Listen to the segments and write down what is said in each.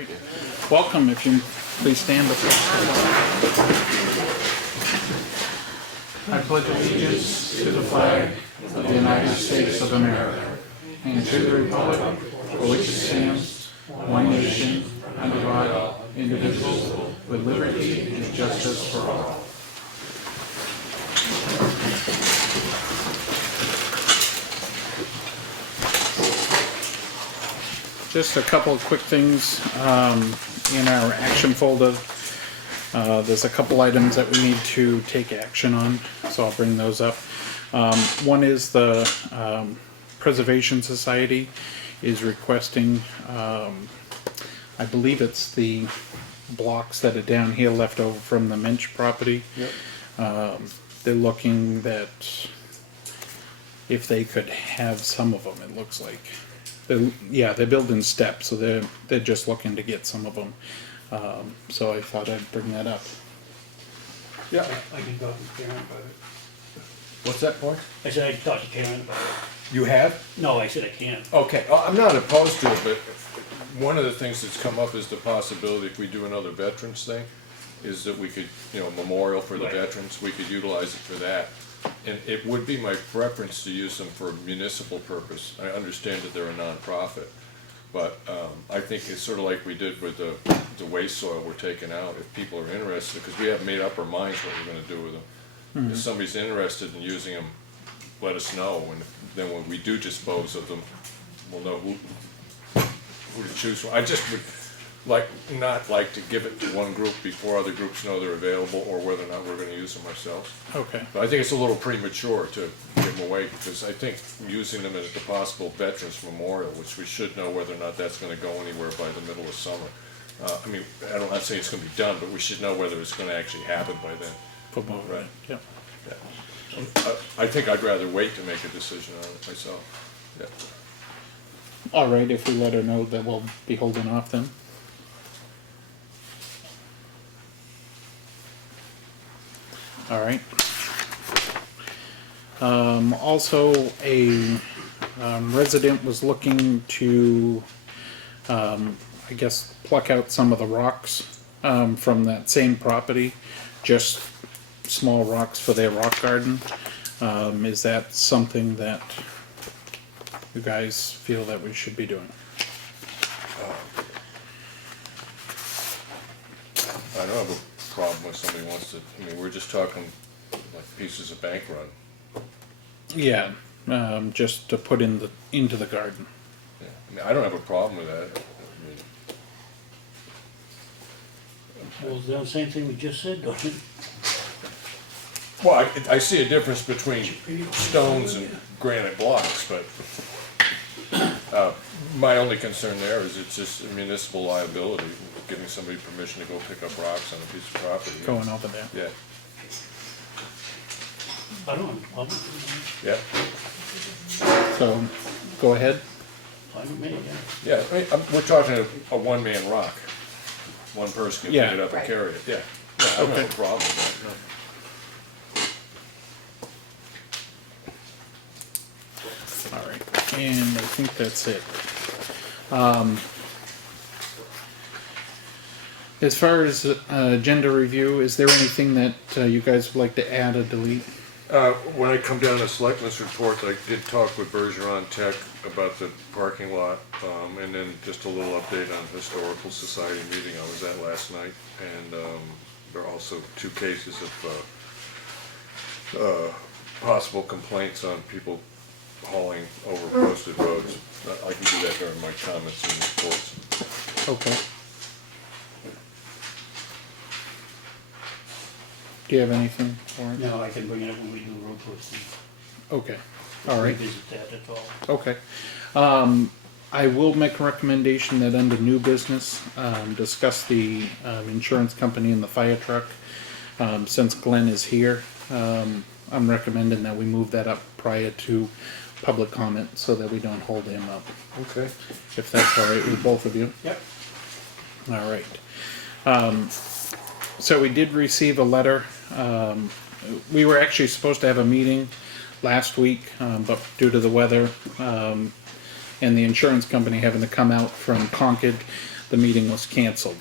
right. Welcome. If you please stand up. I pledge allegiance to the flag of the United States of America and to the republic for which it stands, one nation, under God, indivisible, with liberty and justice for all. Just a couple of quick things in our action folder. There's a couple items that we need to take action on, so I'll bring those up. One is the Preservation Society is requesting, I believe it's the blocks that are down here left over from the Mensch property. Yep. They're looking that if they could have some of them, it looks like. They're building steps, so they're just looking to get some of them. So I thought I'd bring that up. Yeah. I can talk to Karen about it. What's that point? I said I can talk to Karen about it. You have? No, I said I can't. Okay. I'm not opposed to it, but one of the things that's come up is the possibility if we do another veterans thing, is that we could, memorial for the Right. veterans, we could utilize it for that. And it would be my preference to use them for a municipal purpose. I understand that they're a nonprofit, but I think it's sort of like we did with the waste soil we're taking out. If people are interested, because we haven't made up our minds what we're going to do with them. Mm-hmm. If somebody's interested in using them, let us know. And then when we do dispose of them, we'll know who to choose from. I just would not like to give it to one group before other groups know they're available, or whether or not we're going to use them ourselves. Okay. But I think it's a little premature to give them away, because I think using them as the possible Veterans Memorial, which we should know whether or not that's going to go anywhere by the middle of summer. I'm not saying it's going to be done, but we should know whether it's going to actually happen by then. Football, Right. Yeah. Yeah. I think I'd rather wait to make a decision on it myself. Yeah. All right. If we let her know that we'll be holding off then. All right. Also, a resident was looking to, I guess, pluck out some of the rocks from that same property, just small rocks for their rock garden. Is that something that you guys feel that we should be doing? I don't have a problem if somebody wants to, we're just talking like pieces of bank run. Yeah, just to put into the garden. Yeah. I don't have a problem with that. Well, is that the same thing we just said, don't it? Well, I see a difference between stones and granite blocks, but my only concern there is it's just a municipal liability, giving somebody permission to go pick up rocks on a piece of property. Going over there. Yeah, I don't have a problem. yeah, So, go ahead. Fine with me, yeah. yeah. We're talking a one-man rock. One person can Yeah. pick it up and carry it, yeah. Yeah, I don't have a problem with that, no. All right, and I think that's it. As far as agenda review, is there anything that you guys would like to add or delete? When I come down to Selectmen's reports, I did talk with Bergeron Tech about the parking lot, and then just a little update on Historical Society meeting I was at last night. And there are also 2 cases of possible complaints on people hauling over posted roads. I can do that during my comments and reports. Okay. Do you have anything for it? No, I can bring it up when we do road posting. Okay, all right, Revisit that, that's all. okay. I will make a recommendation that under new business, discuss the insurance company and the fire truck. Since Glenn is here, I'm recommending that we move that up prior to public comment so that we don't hold him up, Okay. if that's all right with both of you. Yep. All right. So we did receive a letter. We were actually supposed to have a meeting last week, but due to the weather and the insurance company having to come out from Concord, the meeting was canceled.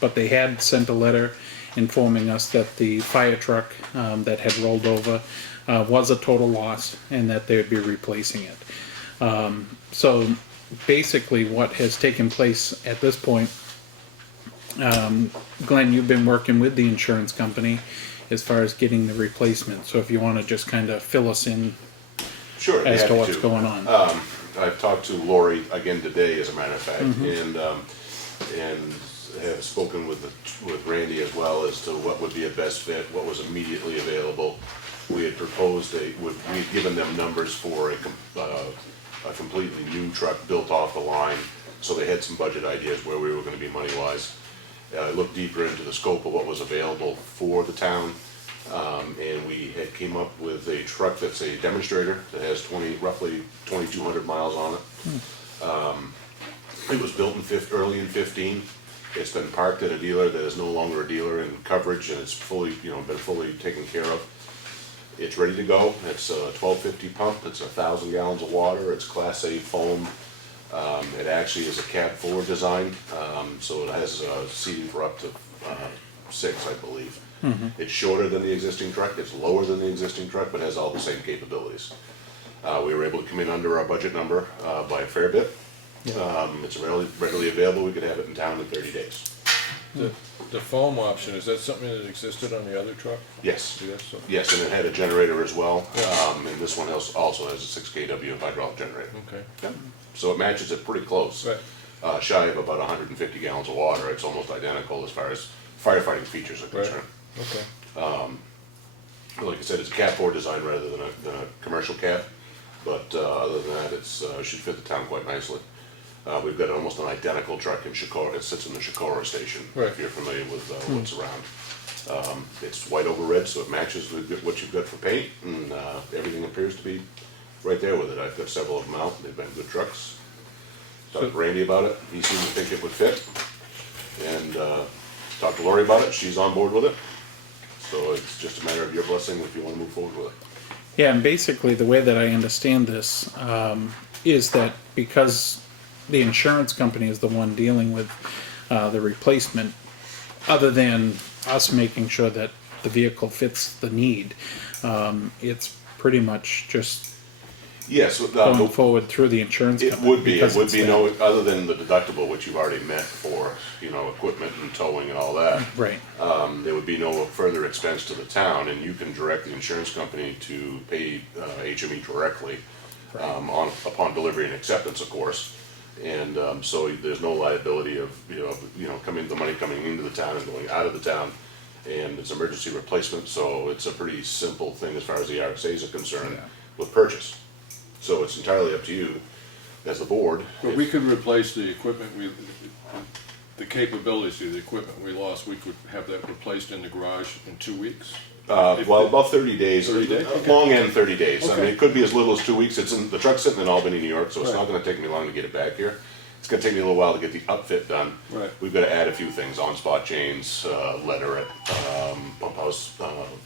But they had sent a letter informing us that the fire truck that had rolled over was a total loss and that they would be replacing it. So basically what has taken place at this point, Glenn, you've been working with the insurance company as far as getting the replacement. So if you want to just kind of fill us in Sure, I'd be as to happy what's going on. I've talked to Lori again today, as a matter of fact, and have spoken with Randy as well as to what would be a best fit, what was immediately available. We had proposed we had given them numbers for a completely new truck built off the line, so they had some budget ideas where we were going to be money-wise. I looked deeper into the scope of what was available for the town, and we had came up with a truck that's a demonstrator that has roughly 2,200 miles on it. It was built early in 15. It's been parked at a dealer that is no longer a dealer in coverage, and it's fully, been fully taken care of. It's ready to go. It's a 1250 pump. It's 1,000 gallons of water. It's Class A foam. It actually is a cab forward design, so it has seating for up to 6, I believe. It's shorter than the existing truck. It's lower than the existing truck, but has all the same capabilities. We were able to come in under our budget number by a fair bit. It's readily available. We could have it in town in 30 days. The foam option, is that something that existed on the other truck? Yes. Yes, so- Yes, and it had a generator as well. And this one also has a 6 kW hydraulic generator. Okay, Yep. So it matches it pretty close. right, Shy of about 150 gallons of water. It's almost identical as far as firefighting features are right, concerned. okay. Like I said, it's a cab 4 design rather than a commercial cab, but other than that, it should fit the town quite nicely. We've got almost an identical truck in Shakora. It sits in the Shakora station, Right. if you're familiar with what's around. It's white over red, so it matches with what you've got for paint, and everything appears to be right there with it. I've got several of them out. They've been good trucks. Talked to Randy about it. He seemed to think it would fit, and talked to Lori about it. She's on board with it. So it's just a matter of your blessing if you want to move forward with it. Yeah, and basically the way that I understand this is that because the insurance company is the one dealing with the replacement, other than us making sure that the vehicle fits the need, it's pretty much just Yes, going forward through the insurance it company. would be. It because would it's be them. no other than the deductible, which you've already met for, equipment and towing and all that. Right. There would be no further expense to the town, and you can direct the insurance company to pay HME directly upon delivery and acceptance, of course. And so there's no liability of the money coming into the town and going out of the town, and it's emergency replacement. So it's a pretty simple thing as far as the RSA's are concerned with purchase. So it's entirely up to you as the board. But we could replace the equipment the capabilities of the equipment we lost, we could have that replaced in the garage in 2 weeks? About 30 days. 30 days? Okay. Long end 30 days. I Okay. mean, it could be as little as 2 weeks. The truck's sitting in Albany, New York, so it's not going to take me long to get it back here. It's going to take me a little while to get the upfit done. Right. We've got to add a few things: on-spot chains, leather, pump house,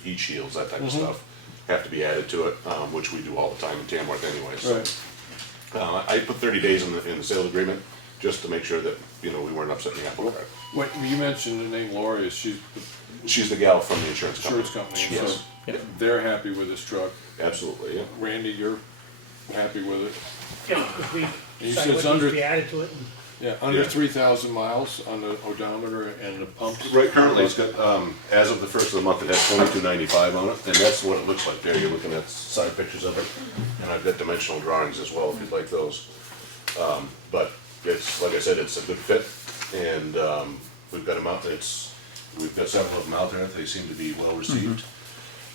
heat shields, that type of stuff. Have to be added to it, which we do all the time in Tamworth anyway. So. Right. I put 30 days in the sales agreement just to make sure that we weren't upsetting the apple cart. What, you mentioned the name Lori, is she the She's the gal from the insurance company. insurance company? Yes, So they're happy with this truck. absolutely. Yeah. Randy, you're happy with it? Yeah, if we You decide said what it's needs under- to be added to it. Yeah, under Yeah. 3,000 miles on the odometer and the pumps? Right, currently it's got, as of the first of the month, it has 2295 on it, and that's what it looks like there. You're looking at side pictures of it, and I've got dimensional drawings as well if you'd like those. But it's, like I said, it's a good fit, and we've got them out there. We've got several of them out there. They seem to be well received.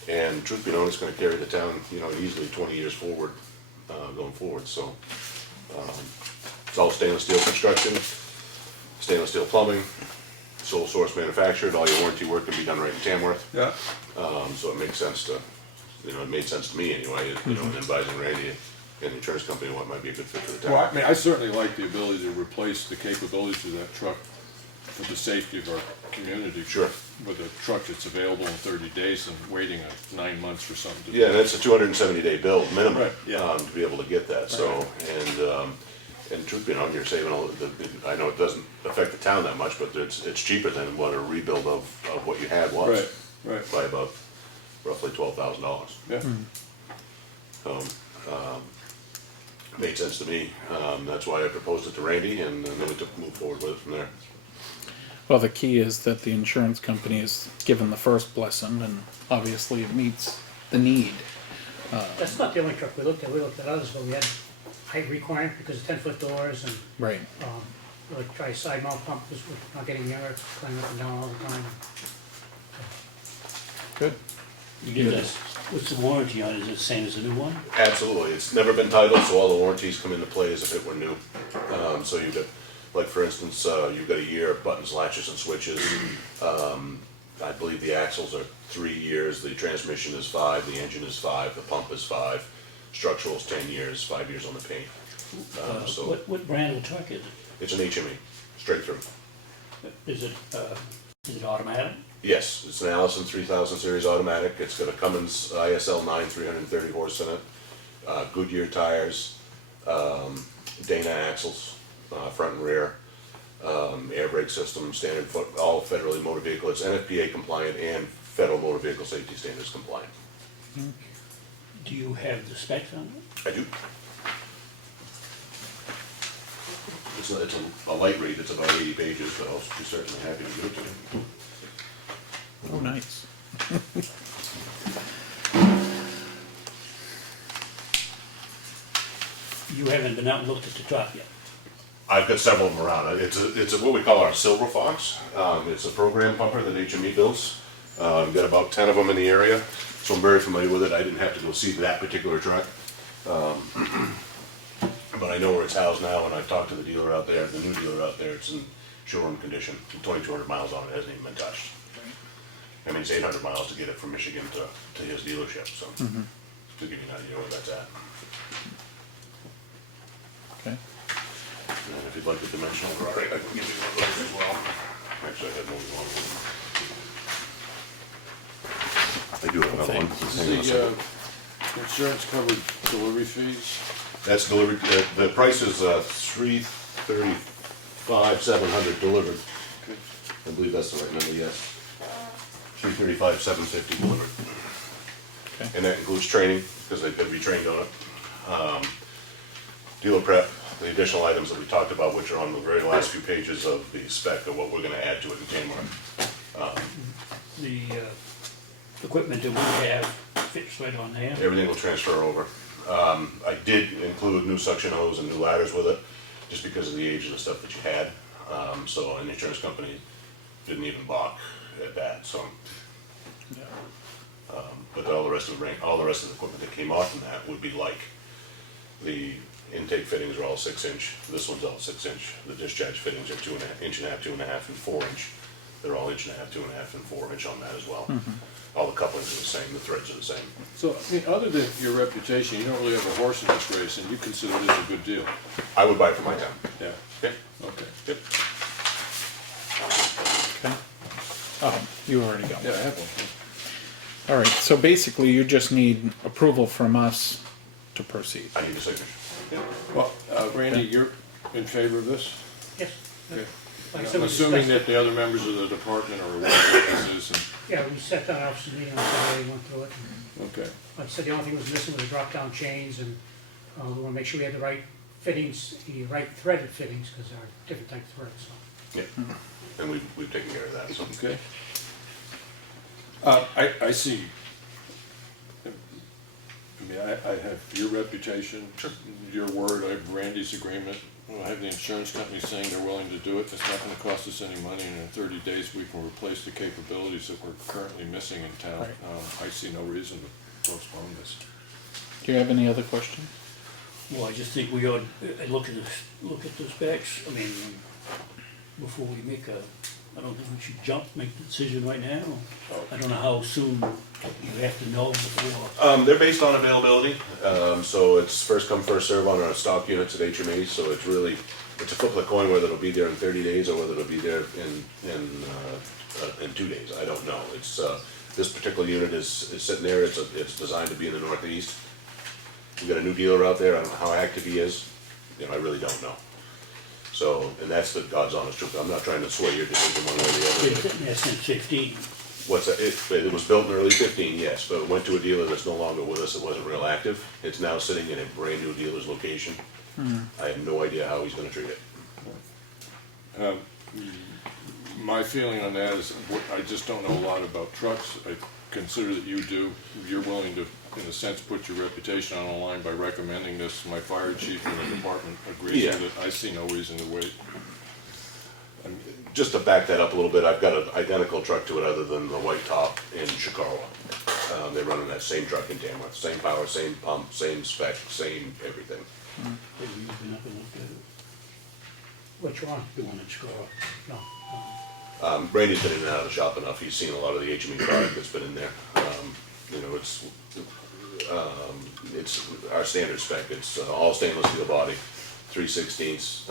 And truth be known, it's gonna carry the town, easily 20 years forward, going forward, so. It's all stainless steel construction, stainless steel plumbing, sole source manufactured, all your warranty work can be done right in Tamworth. Yeah. So it makes sense to, it made sense to me anyway, in advising Randy and the insurance company what might be a good fit for the Well, town. I mean, I certainly like the ability to replace the capabilities of that truck for the safety of our community. Sure. With a truck that's available in 30 days and waiting 9 months for something to. Yeah, and it's a 270-day build minimum, Right, yeah. to be able to get that, so, and, And truth be known, you're saving I know it doesn't affect the town that much, but it's cheaper than what a rebuild of what you had was. Right. By about roughly $12,000. Yeah. So, made sense to me. That's why I proposed it to Randy, and then we moved forward with it from there. Well, the key is that the insurance company is given the first blessing, and obviously it meets the need. That's not the only truck we looked at others, but we had height requirement because of 10-foot doors and, Right. like try side mount pump, because we're not getting near it, climbing up and down all the time. Good. You did this. What's the warranty on it? Is it the same as the new one? Absolutely. It's never been titled, so all the warranties come into play as if it were new. So you get, like for instance, you've got a year of buttons, latches, and switches. I believe the axles are 3 years, the transmission is 5, the engine is 5, the pump is 5, structural is 10 years, 5 years on the paint. So What brand of truck is it? it's an HME, straight through. Is it automatic? Yes, it's an Allison 3000 series automatic. It's got a Cummins ISL 9 330 horse in it, Goodyear tires, Dana axles, front and rear, air brake system, standard all federally motor vehicle. It's NFPA compliant and federal motor vehicle safety standards compliant. Do you have the specs on it? I do. It's a light read. It's about 80 pages, but I'll be certainly happy to give it to you. Oh, nice. You haven't been out and looked at the truck yet? I've got several of them around. It's what we call our Silver Fox. It's a program pumper that HME builds. We've got about 10 of them in the area, so I'm very familiar with it. I didn't have to go see that particular truck. But I know where it's housed now, and I've talked to the dealer out there, the new dealer out there. It's in showroom condition. 2,200 miles on it, hasn't even been touched. I mean, it's 800 miles to get it from Michigan to his dealership, so to give you an idea where that's at. Okay. And if you'd like the dimensional drawing, I can give you one of those as well. Actually, I had more than one of them. I do have another one. Hang on a Is second. the insurance covered delivery fees? That's delivered, the price is $335,700 delivered. I believe that's the right number, yes. $335,750 delivered. Okay. And that includes training, because they've got to be trained on it. Dealer prep, the additional items that we talked about, which are on the very last few pages of the spec of what we're gonna add to it in Kmart. The equipment that we have fits right on there? Everything will transfer over. I did include new suction hose and new ladders with it, just because of the age of the stuff that you had. So an insurance company didn't even balk at that, so. But all the rest of the equipment that came off from that would be like, the intake fittings are all 6-inch, this one's all 6-inch. The discharge fittings are 2.5 inch, 2.5, and 4-inch. They're all 1.5 inch, 2.5, and 4-inch on that as well. All the couplings are the same, the threads are the same. So, I mean, other than your reputation, you don't really have a horse in this race, and you consider this a good deal? I would buy it for my town. Yeah. Okay. Okay. Yep. Okay. You already got Yeah, one. I have one. All right, so basically you just need approval from us to proceed. I need a signature. Well, Randy, you're in favor of this? Yes. Okay. Like I said, I'm we assuming discussed that the other members of the department are aware of what this is, and, Yeah, we sat down after the meeting on Saturday, went through it. okay. Like I said, the only thing that was missing was drop-down chains, and we wanna make sure we have the right fittings, the right threaded fittings, because there are different types of threads, so. Yeah. And we've taken care of that, so. Okay. I see. I mean, I have your reputation, your word, I have Randy's agreement. I have the insurance company saying they're willing to do it. It's not gonna cost us any money, and in 30 days, we can replace the capabilities that we're currently missing in town. Right. I see no reason to postpone this. Do you have any other questions? Well, I just think we ought to look at the specs, I mean, before we make I don't think we should make the decision right now. I don't know how soon you have to know before. They're based on availability, so it's first come, first serve on our stock units at HME, so it's a flip of the coin whether it'll be there in 30 days or whether it'll be there in 2 days. I don't know. It's, this particular unit is sitting there, it's designed to be in the Northeast. We've got a new dealer out there, I don't know how active he is, You know, I really don't know. So, and that's the God's honest truth. I'm not trying to sway your decision one way or the Been other. sitting there since 15. What's that? It was built in early 15, yes, but it went to a dealer that's no longer with us. It wasn't real active. It's now sitting in a brand new dealer's location. I have no idea how he's gonna treat it. My feeling on that is, I just don't know a lot about trucks. I consider that you do. You're willing to, in a sense, put your reputation on the line by recommending this. My fire chief in the department agrees Yeah. with it. I see no reason to wait. Just to back that up a little bit, I've got an identical truck to it other than the white top in Chicago. They're running that same truck in Tamworth, same power, same pump, same spec, same everything. Have you been up and looked at it? What's wrong? The one that's score? No. Randy's been in and out of the shop enough, he's seen a lot of the HME product that's been in there. You know, it's our standard spec, it's all stainless steel body, 3/16,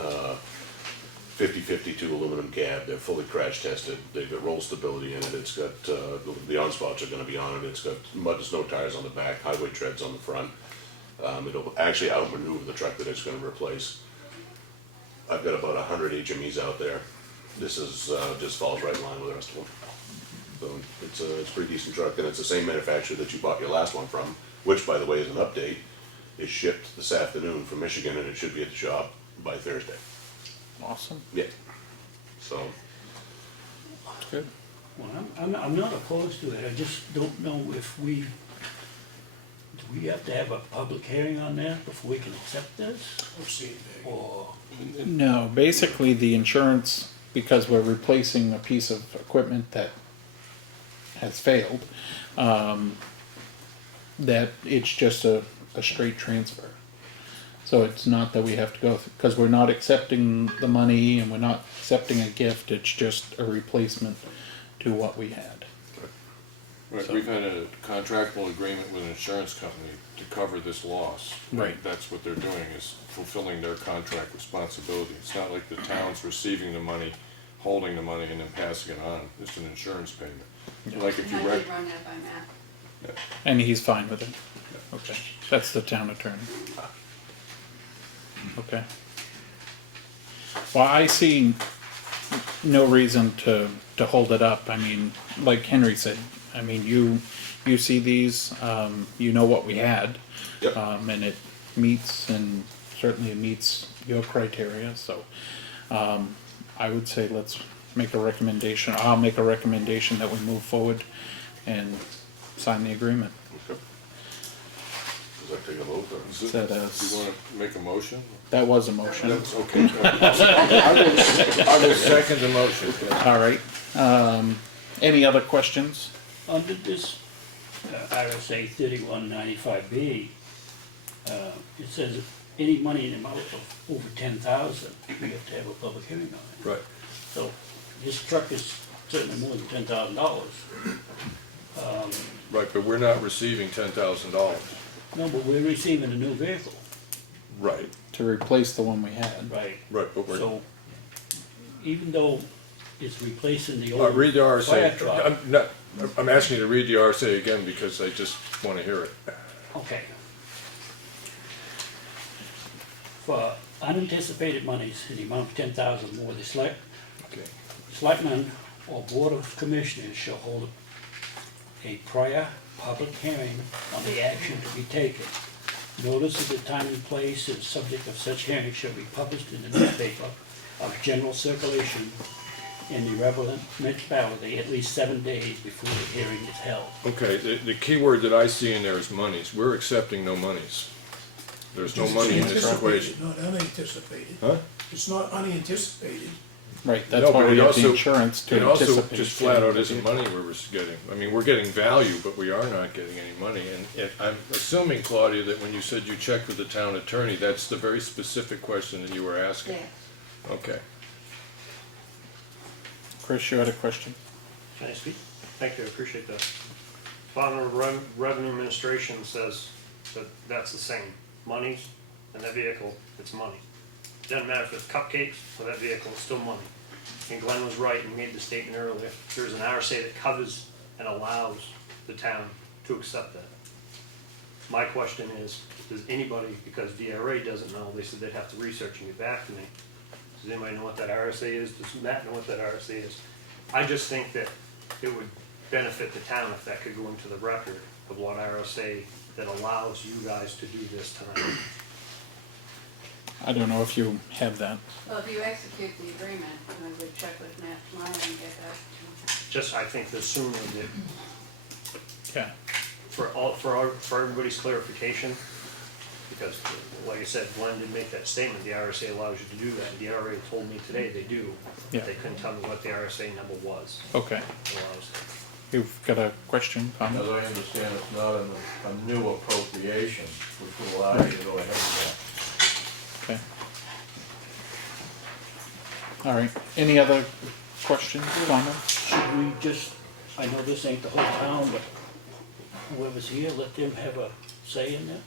50/52 aluminum cab, they're fully crash tested, they've got roll stability in it, it's got, the onspouts are gonna be on it, it's got mud and snow tires on the back, highway treads on the front. It'll actually outmaneuver the truck that it's gonna replace. I've got about 100 HMEs out there. This is, just falls right in line with the rest of them. So it's a pretty decent truck, and it's the same manufacturer that you bought your last one from, which, by the way, is an update. Is shipped this afternoon from Michigan, and it should be at the shop by Thursday. Awesome. Yeah. So, Good. Well, I'm not opposed to it, I just don't know if do we have to have a public hearing on that before we can accept this? Or, No, basically the insurance, because we're replacing a piece of equipment that has failed, that it's just a straight transfer. So it's not that we have to go, because we're not accepting the money and we're not accepting a gift, it's just a replacement to what we had. Right, So- we've had a contractual agreement with an insurance company to cover this loss. Right. That's what they're doing, is fulfilling their contract responsibility. It's not like the town's receiving the money, holding the money, and then passing it on. It's an insurance payment. Like if you And I rec, did run that by Matt. And he's fine with it? Okay, that's the town attorney. Okay. Well, I see no reason to hold it up. I mean, like Henry said, I mean, you see these, you know what we had. Yep. And it meets, and certainly it meets your criteria, so, I would say let's make a recommendation. I'll make a recommendation that we move forward and sign the agreement. okay. Does that take a vote, or? is it, Said do as- you wanna make a motion? That was a motion. That's okay. I will second the motion. All right. Any other questions? under this RSA 3195B, it says if any money in the amount of over 10,000, we have to have a public hearing on it. Right. So this truck is certainly more than $10,000. Right, but we're not receiving $10,000. No, but we're receiving a new vehicle. Right. To replace the one we had. Right. Right, but we're. So even though it's replacing the old Read the fire RSA. truck. I'm asking you to read the RSA again because I just want to hear it. Okay. For unanticipated monies in the amount of 10,000 more, the Okay. selectmen or board of commissioners shall hold a prior public hearing on the action to be taken. Notice of the time and place and subject of such hearing shall be published in the newspaper of general circulation in the relevant municipality at least 7 days before the hearing is held. Okay, the key word that I see in there is monies. We're accepting no monies. There's no money in this equation. Not unanticipated. Huh? It's not unanticipated. Right, No, that's why but we it have the also- insurance to It also anticipate. just flat out getting isn't the money we're getting. I mean, we're getting value, but we are not getting any money. And I'm assuming, Claudia, that when you said you checked with the town attorney, that's the very specific question that you were asking. Yeah. Okay. Chris, you had a question? Can I speak? Thank you, I appreciate that. Department of Revenue Administration says that that's the same. Monies and that vehicle, it's money. Doesn't matter if it's cupcakes or that vehicle, it's still money. And Glenn was right and made the statement earlier. There's an RSA that covers and allows the town to accept that. My question is, does anybody, because DRA doesn't know, they said they'd have to research and get back to me. Does anybody know what that RSA is? Does Matt know what that RSA is? I just think that it would benefit the town if that could go into the record of what RSA that allows you guys to do this tonight. I don't know if you have that. Well, if you execute the agreement, I would check with Matt tomorrow and get that. Just, I think the sooner that, Yeah. for everybody's clarification, because like I said, Glenn did make that statement, the RSA allows you to do that, and the DRA told me today they do. Yeah. They couldn't tell me what the RSA number was. Okay. Allows. You've got a question, comment? As I understand, it's not a new appropriation, which would allow you to go ahead with Okay. All right. Any other questions, comments? Should we just, I know this ain't the whole town, but whoever's here, let them have a say in that?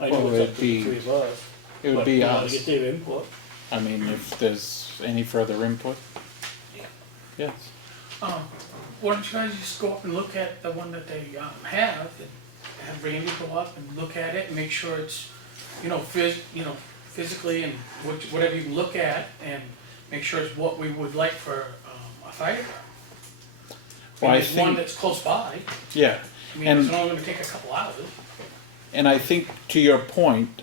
I know Well, it's it'd up to the be- three of us. It would but be we ought to us. get their input. I mean, if there's any further input? Yes. Why don't you guys just go up and look at the one that they have, and have Randy go up and look at it and make sure it's, physically and whatever you look at, and make sure it's what we would like for a fire department. Well, I There's one think, that's close by, yeah. I mean, it's And, only gonna take a couple hours. and I think to your point,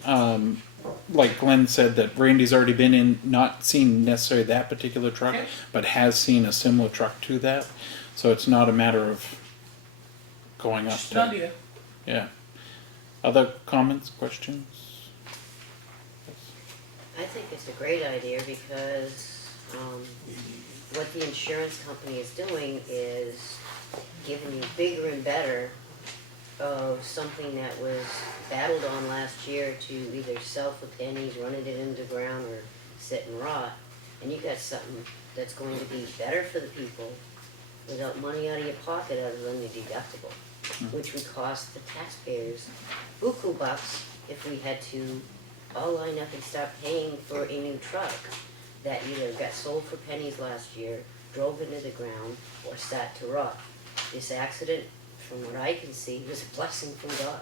like Glenn said, that Randy's already been in, not seen necessarily that particular truck, Yeah. but has seen a similar truck to that. So it's not a matter of going up Just an to, idea. yeah. Other comments, questions? I think it's a great idea because what the insurance company is doing is giving you bigger and better of something that was battled on last year to either sell for pennies, running it into the ground, or sit and rot. And you got something that's going to be better for the people without money out of your pocket other than your deductible, which would cost the taxpayers buku bucks if we had to all line up and start paying for a new truck that either got sold for pennies last year, drove into the ground, or sat to rot. This accident, from what I can see, was a blessing from God.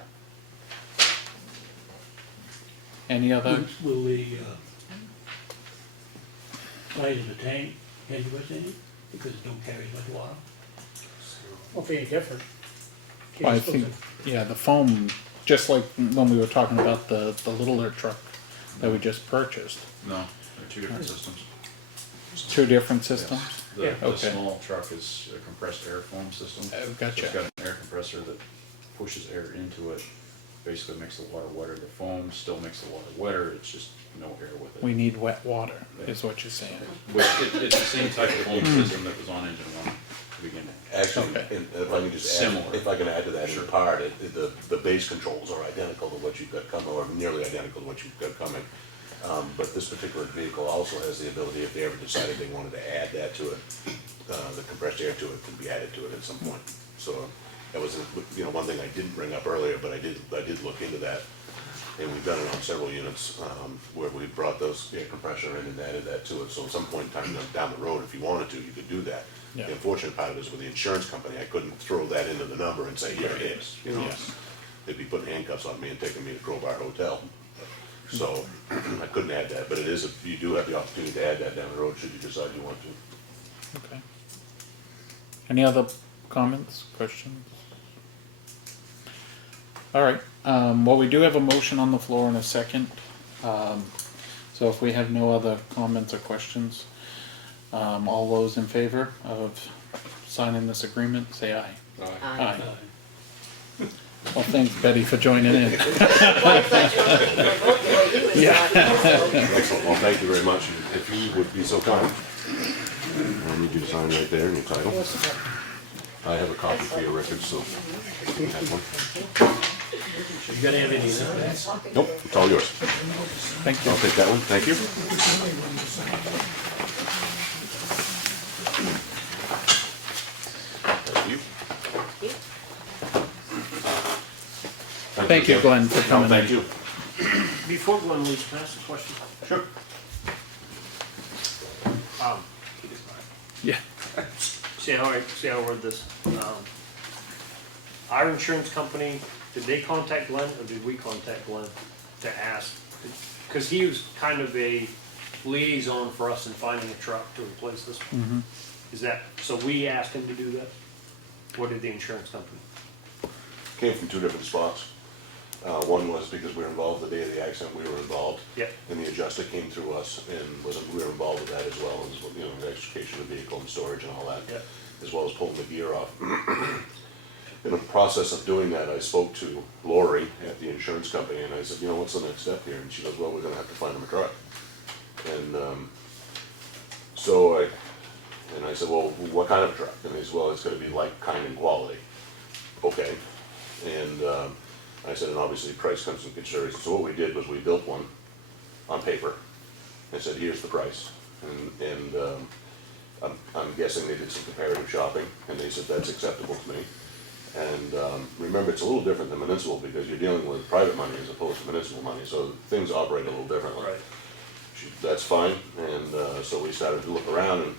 Any other? Will the size of the tank hinder us any? Because it don't carry as much water? Won't be any different. Well, I think, yeah, the foam, just like when we were talking about the littler truck that we just purchased, No, they're two different systems. two different systems? The, Yeah. the Okay. small truck is a compressed air foam system. Oh, So gotcha. it's got an air compressor that pushes air into it, basically makes the water wetter. The foam still makes the water wetter, it's just no air with it. We need wet water, is what you're saying. It's the same type of foam system that was on engine one to begin with. Actually, Okay. and if I can just add, Similar. if I can add to that in part, the base controls are identical to what you've got coming, or nearly identical to what you've got coming. But this particular vehicle also has the ability, if they ever decided they wanted to add that to it, the compressed air to it can be added to it at some point. So that was, one thing I didn't bring up earlier, but I did look into that. And we've done it on several units, where we brought those air compressor in and added that to it. So at some point in time down the road, if you wanted to, you could do that. Yeah. The unfortunate part of it is with the insurance company, I couldn't throw that into the number and say, here it is, Yeah. They'd be putting handcuffs on me and taking me to Crowbar Hotel. So I couldn't add that, but it is, you do have the opportunity to add that down the road should you decide you want to. Okay. Any other comments, questions? All right, well, we do have a motion on the floor in a second. So if we have no other comments or questions, all those in favor of signing this agreement, say aye. Aye. Well, thanks Betty for joining in. Well, I thought you were voting the way he was Yeah. talking, Excellent, well, thank you very much. If you would be so kind, I need you to sign right there in your title. I have a copy for your records, so you can have one. You gotta have any of that. Nope, it's all yours. Thank you. I'll take that one, thank you. Thank you. Thank you, Glenn, for No, coming thank in. you. Before Glenn leaves, can I ask a question? Sure. Yeah, See how I word this? Our insurance company did they contact Glenn or did we contact Glenn to ask? Cause he was kind of a liaison for us in finding a truck to replace this one. Is that, so we asked him to do that? Or did the insurance company? Came from two different spots. One was because we were involved the day of the accident, we were involved. Yep. And the adjuster came through us and we were involved with that as well, as, you know, the extrication of the vehicle and storage and all that. Yep. As well as pulling the gear off. In the process of doing that, I spoke to Lori at the insurance company and I said, you know, what's the next step here? And she goes, well, we're gonna have to find him a truck. And I said, well, what kind of truck? And he said, well, it's gonna be like, kind, and quality. Okay. And I said, and obviously price comes into consideration. So what we did was we built one on paper and said, here's the price. And I'm guessing they did some comparative shopping and they said, that's acceptable to me. And remember, it's a little different than municipal because you're dealing with private money as opposed to municipal money. So things operate a little differently. Right. That's fine. And so we started to look around and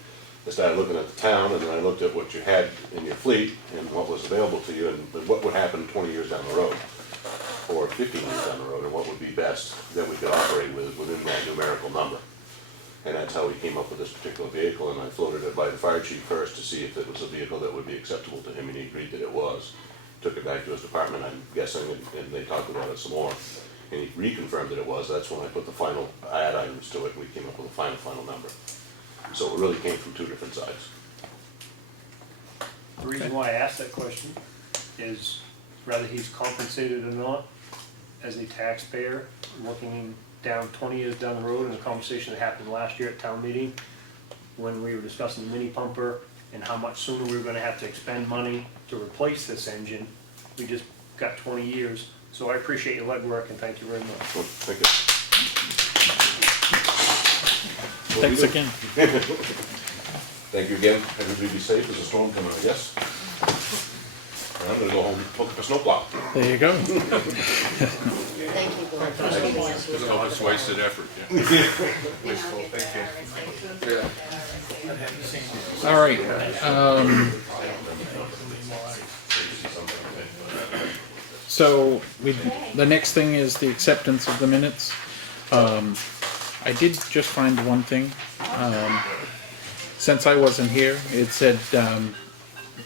I started looking at the town and then I looked at what you had in your fleet and what was available to you and what would happen 20 years down the road or 15 years down the road and what would be best that we could operate within that numerical number. And that's how we came up with this particular vehicle and I floated it by the fire chief first to see if it was a vehicle that would be acceptable to him and he agreed that it was. Took it back to his department, I'm guessing, and they talked about it some more. And he reconfirmed that it was. That's when I put the final add items to it and we came up with a final number. So it really came from two different sides. The reason why I asked that question is whether he's compensated or not, as a taxpayer, looking down 20 years down the road in a conversation that happened last year at town meeting, when we were discussing the mini pumper and how much sooner we were gonna have to expend money to replace this engine. We just got 20 years, so I appreciate your legwork and thank you very much. Well, thank you. Thanks again. Thank you again. Everybody be safe. There's a storm coming, I guess. And I'm gonna go home and hook up a snowplow. There you go. Thank you, Glenn, for giving us It's your almost wasted effort, yeah. You know, get that RSA. All right. So the next thing is the acceptance of the minutes. I did just find one thing. Since I wasn't here, it said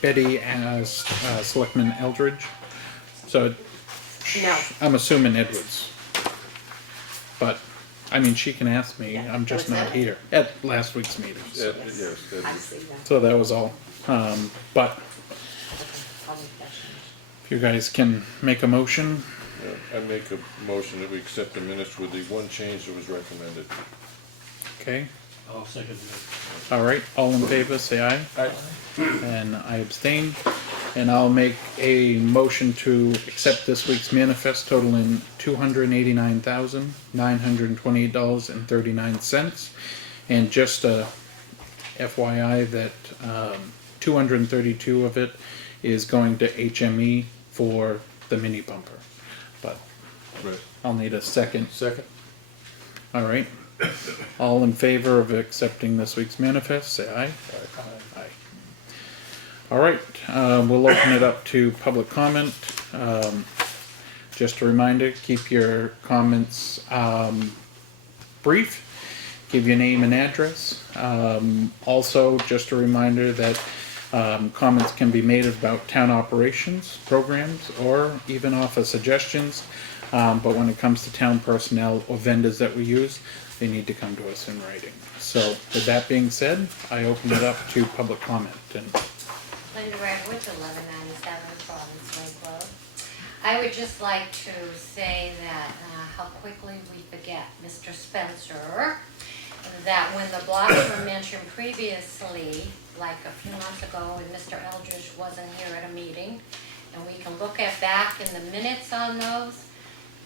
Betty as Selectman Eldridge. So No. I'm assuming Edwards. But, I mean, she can ask me. I'm just What's not that? here at last week's meeting. So, Yes, I see that. so that was all. But Okay, I'll make that change. if you guys can make a motion. I make a motion that we accept the minutes with the one change that was recommended. Okay. I'll second that. All right. All in favor, say aye. Aye. And I abstain. And I'll make a motion to accept this week's manifest totaling $289,928.39. And just a FYI that 232 of it is going to HME for the mini bumper. But Right. I'll need a second. Second? All right. All in favor of accepting this week's manifest, say aye. Aye. All right, we'll open it up to public comment. Just a reminder, keep your comments brief. Give your name and address. Also, just a reminder that comments can be made about town operations, programs, or even offer suggestions. But when it comes to town personnel or vendors that we use, they need to come to us in writing. So with that being said, I open it up to public comment. And Linda Redwood, 1197 Province Lake Road. I would just like to say that how quickly we forget Mr. Spencer, that when the blocks were mentioned previously, like a few months ago when Mr. Eldridge wasn't here at a meeting, and we can look at back in the minutes on those,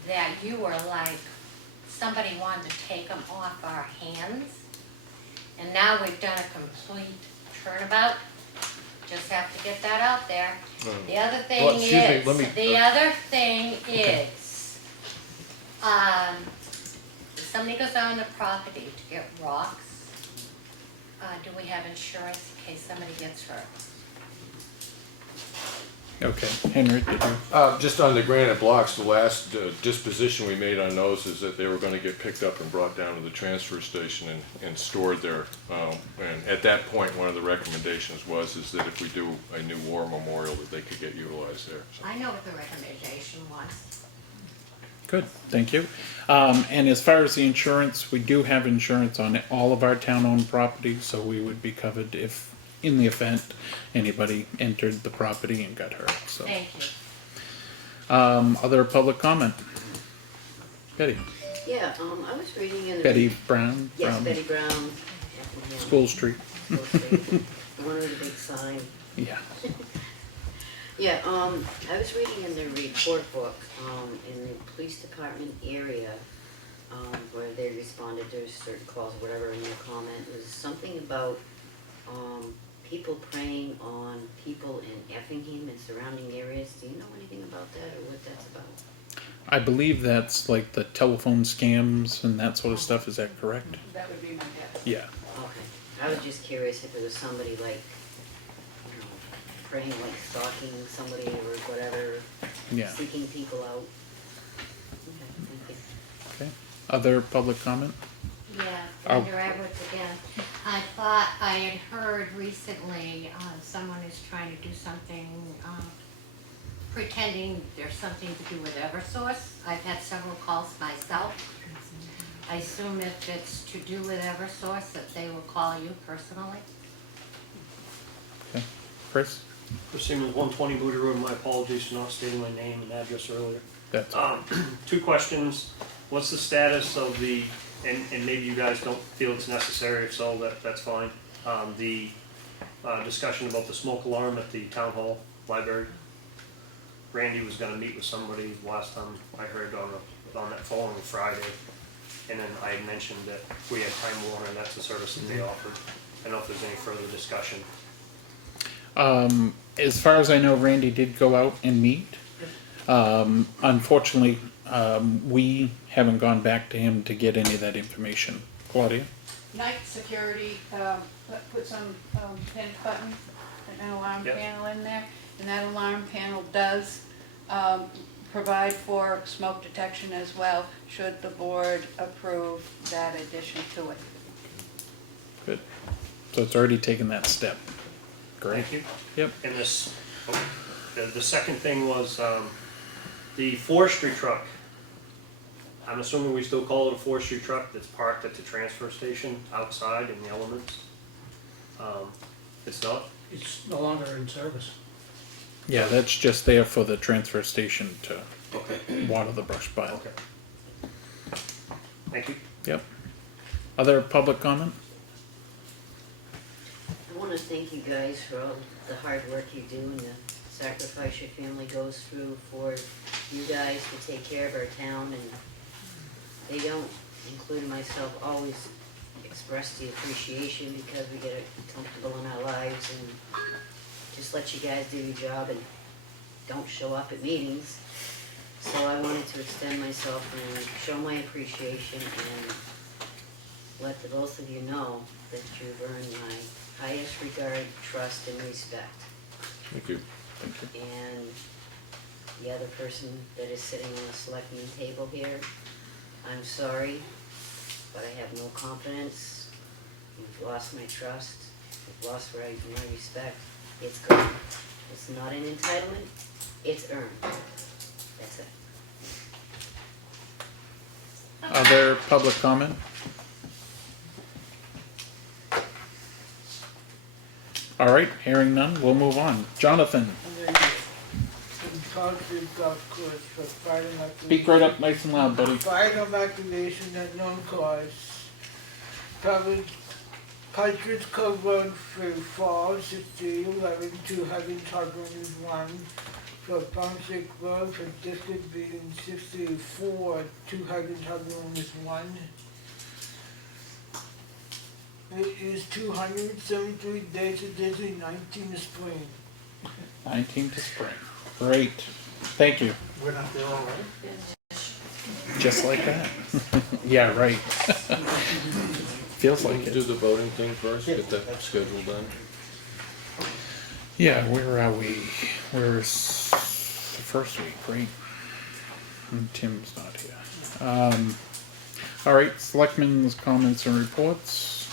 that you were like, somebody wanted to take them off our hands. And now we've done a complete turnabout. Just have to get that out there. The other thing Well, excuse me, let me- is, if somebody goes on the property to get rocks, do we have insurance in case somebody gets hurt? Okay, Henry, did you? Just on the granite blocks, the last disposition we made on those is that they were gonna get picked up and brought down to the transfer station and stored there. And at that point, one of the recommendations is that if we do a new war memorial, that they could get utilized there. So- I know what the recommendation was. Good, thank you. And as far as the insurance, we do have insurance on all of our town-owned properties, so we would be covered if, in the event, anybody entered the property and got hurt, so. Thank you. Other public comment? Betty? Yeah, I was reading in the. Betty Brown? Yes, Brown, Betty Brown. Effingham. School Street, School Street. The one with the big sign. yeah. Yeah, I was reading in the report book, in the police department area, where they responded to certain calls, or whatever, in their comment, was something about, people preying on people in Effingham and surrounding areas. Do you know anything about that, or what that's about? I believe that's like the telephone scams and that sort of stuff, is that correct? That would be my guess. Yeah. Okay, I was just curious if it was somebody like, you know, praying, like stalking somebody or whatever, Yeah. seeking people out. Okay, thank you. Okay. Other public comment? Yeah, Oh. Brenda Edwards again. I thought I had heard recently, someone is trying to do something, pretending there's something to do with Eversource. I've had several calls myself. I assume if it's to do with Eversource, that they will call you personally. Okay. Chris? Chris Siemens, 120 Booty Road. My apologies for not stating my name and address earlier. That's Two questions. What's the status of the, and maybe you guys don't feel it's necessary, if so, that's fine. The discussion about the smoke alarm at the town hall library. Randy was gonna meet with somebody last time I heard on that following Friday. And then I had mentioned that we had Time Warner, and that's a service that they offered. I don't know if there's any further discussion. As far as I know, Randy did go out and meet. Unfortunately, we haven't gone back to him to get any of that information. Claudia? Night security, put some, pin button, an alarm Yep. panel in there, and that alarm panel does, provide for smoke detection as well, should the board approve that addition to it. Good. So it's already taken that step. Great. Thank you. Yep. And this, the second thing was, the forestry truck. I'm assuming we still call it a forestry truck that's parked at the transfer station outside in the elements. It's not, It's no longer in service. Yeah, that's just there for the transfer station to okay, water the brush pile. okay. Thank you. Yep. Other public comment? I want to thank you guys for all the hard work you do and the sacrifice your family goes through for you guys to take care of our town, and they don't, including myself, always express the appreciation because we get comfortable in our lives and just let you guys do your job and don't show up at meetings. So I wanted to extend myself and show my appreciation and let the both of you know that you've earned my highest regard, trust, and respect. Thank you. And the other person that is sitting on the selectman table here, I'm sorry, but I have no confidence. You've lost my trust, you've lost my respect. It's gone. It's not an entitlement, it's earned. That's it. Other public comment? All right, hearing none, we'll move on. Jonathan, speak right up nice and loud, buddy. Final evacuation at no cost. Covered Partridge Cove Road for Falls, 6311 to Huggins Hardware is 1. For Brunswick Road for District B in 64 to Huggins Hardware is 1. It is 273 days of Disney, 19 to spring. 19 to spring. Great. Thank you. We're not there all right? Just like that. Yeah, right. Feels like Do it. the voting thing first, get that schedule done. Yeah, where are we? Where's the first week, right? And Tim's not here. All right, selectmen's comments and reports.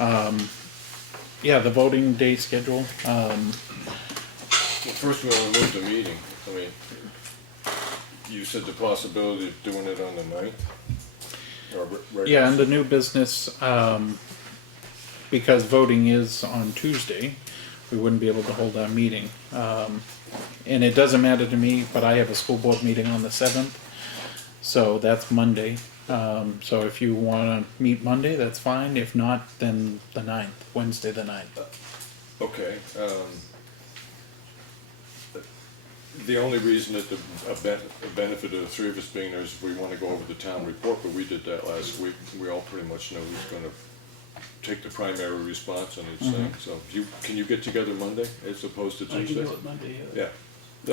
Yeah, the voting day schedule. Well, first we want to move the meeting. I mean, you said the possibility of doing it on the 9th? Or regular- Yeah, and the new business, because voting is on Tuesday, we wouldn't be able to hold our meeting. And it doesn't matter to me, but I have a school board meeting on the 7th, so that's Monday. So if you wanna meet Monday, that's fine. If not, then the 9th, Wednesday the 9th. Okay, the only reason that a benefit of the three of us being there is if we wanna go over the town report, but we did that last week. We all pretty much know who's gonna take the primary response on each thing, so can you get together Monday as opposed to I can Tuesday? do it Monday, Yeah,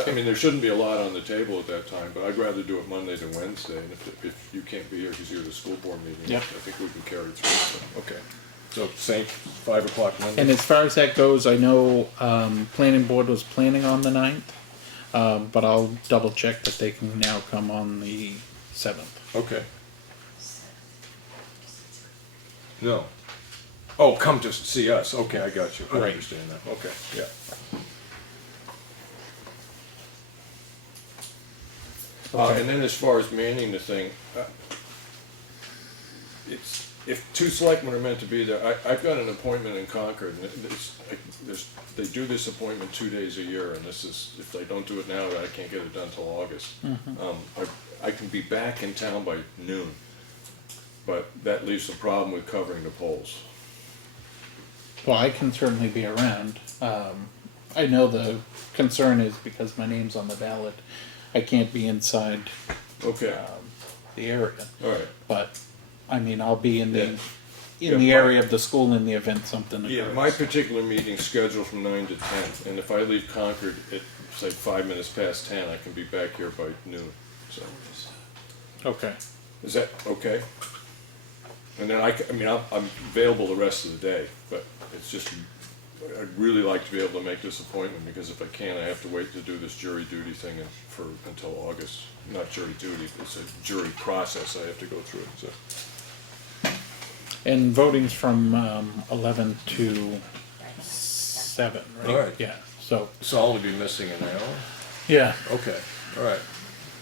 I mean, there shouldn't be a lot on the table at that time, but I'd rather do it Monday than Wednesday, and if you can't be here because you're at the school board meeting, Yep. I think we can carry through, so, okay. So, same, 5 o'clock Monday? And as far as that goes, I know, planning board was planning on the 9th, but I'll double check that they can now come on the 7th. Okay. No. Oh, come just see us, okay, I got you, I Right. understand that, okay, yeah. And then as far as manning the thing, if two selectmen are meant to be there, I've got an appointment in Concord, and they do this appointment 2 days a year, and this is, if they don't do it now, I can't get it done till August. I can be back in town by noon, but that leaves a problem with covering the polls. Well, I can certainly be around. I know the concern is because my name's on the ballot, I can't be inside Okay, the area. all right. But, I mean, I'll be in the, Yeah, in the my- area of the school in the event something occurs. Yeah, my particular meeting's scheduled from 9 to 10, and if I leave Concord at, say, 5 minutes past 10, I can be back here by noon, so. Okay. Is that okay? And then I mean, I'm available the rest of the day, but it's just, I'd really like to be able to make this appointment, because if I can't, I have to wait to do this jury duty thing until August. Not jury duty, it's a jury process I have to go through, so. And voting's from 11 to 7, right? All right. Yeah, so, So I'll only be missing an hour? yeah. Okay, all right.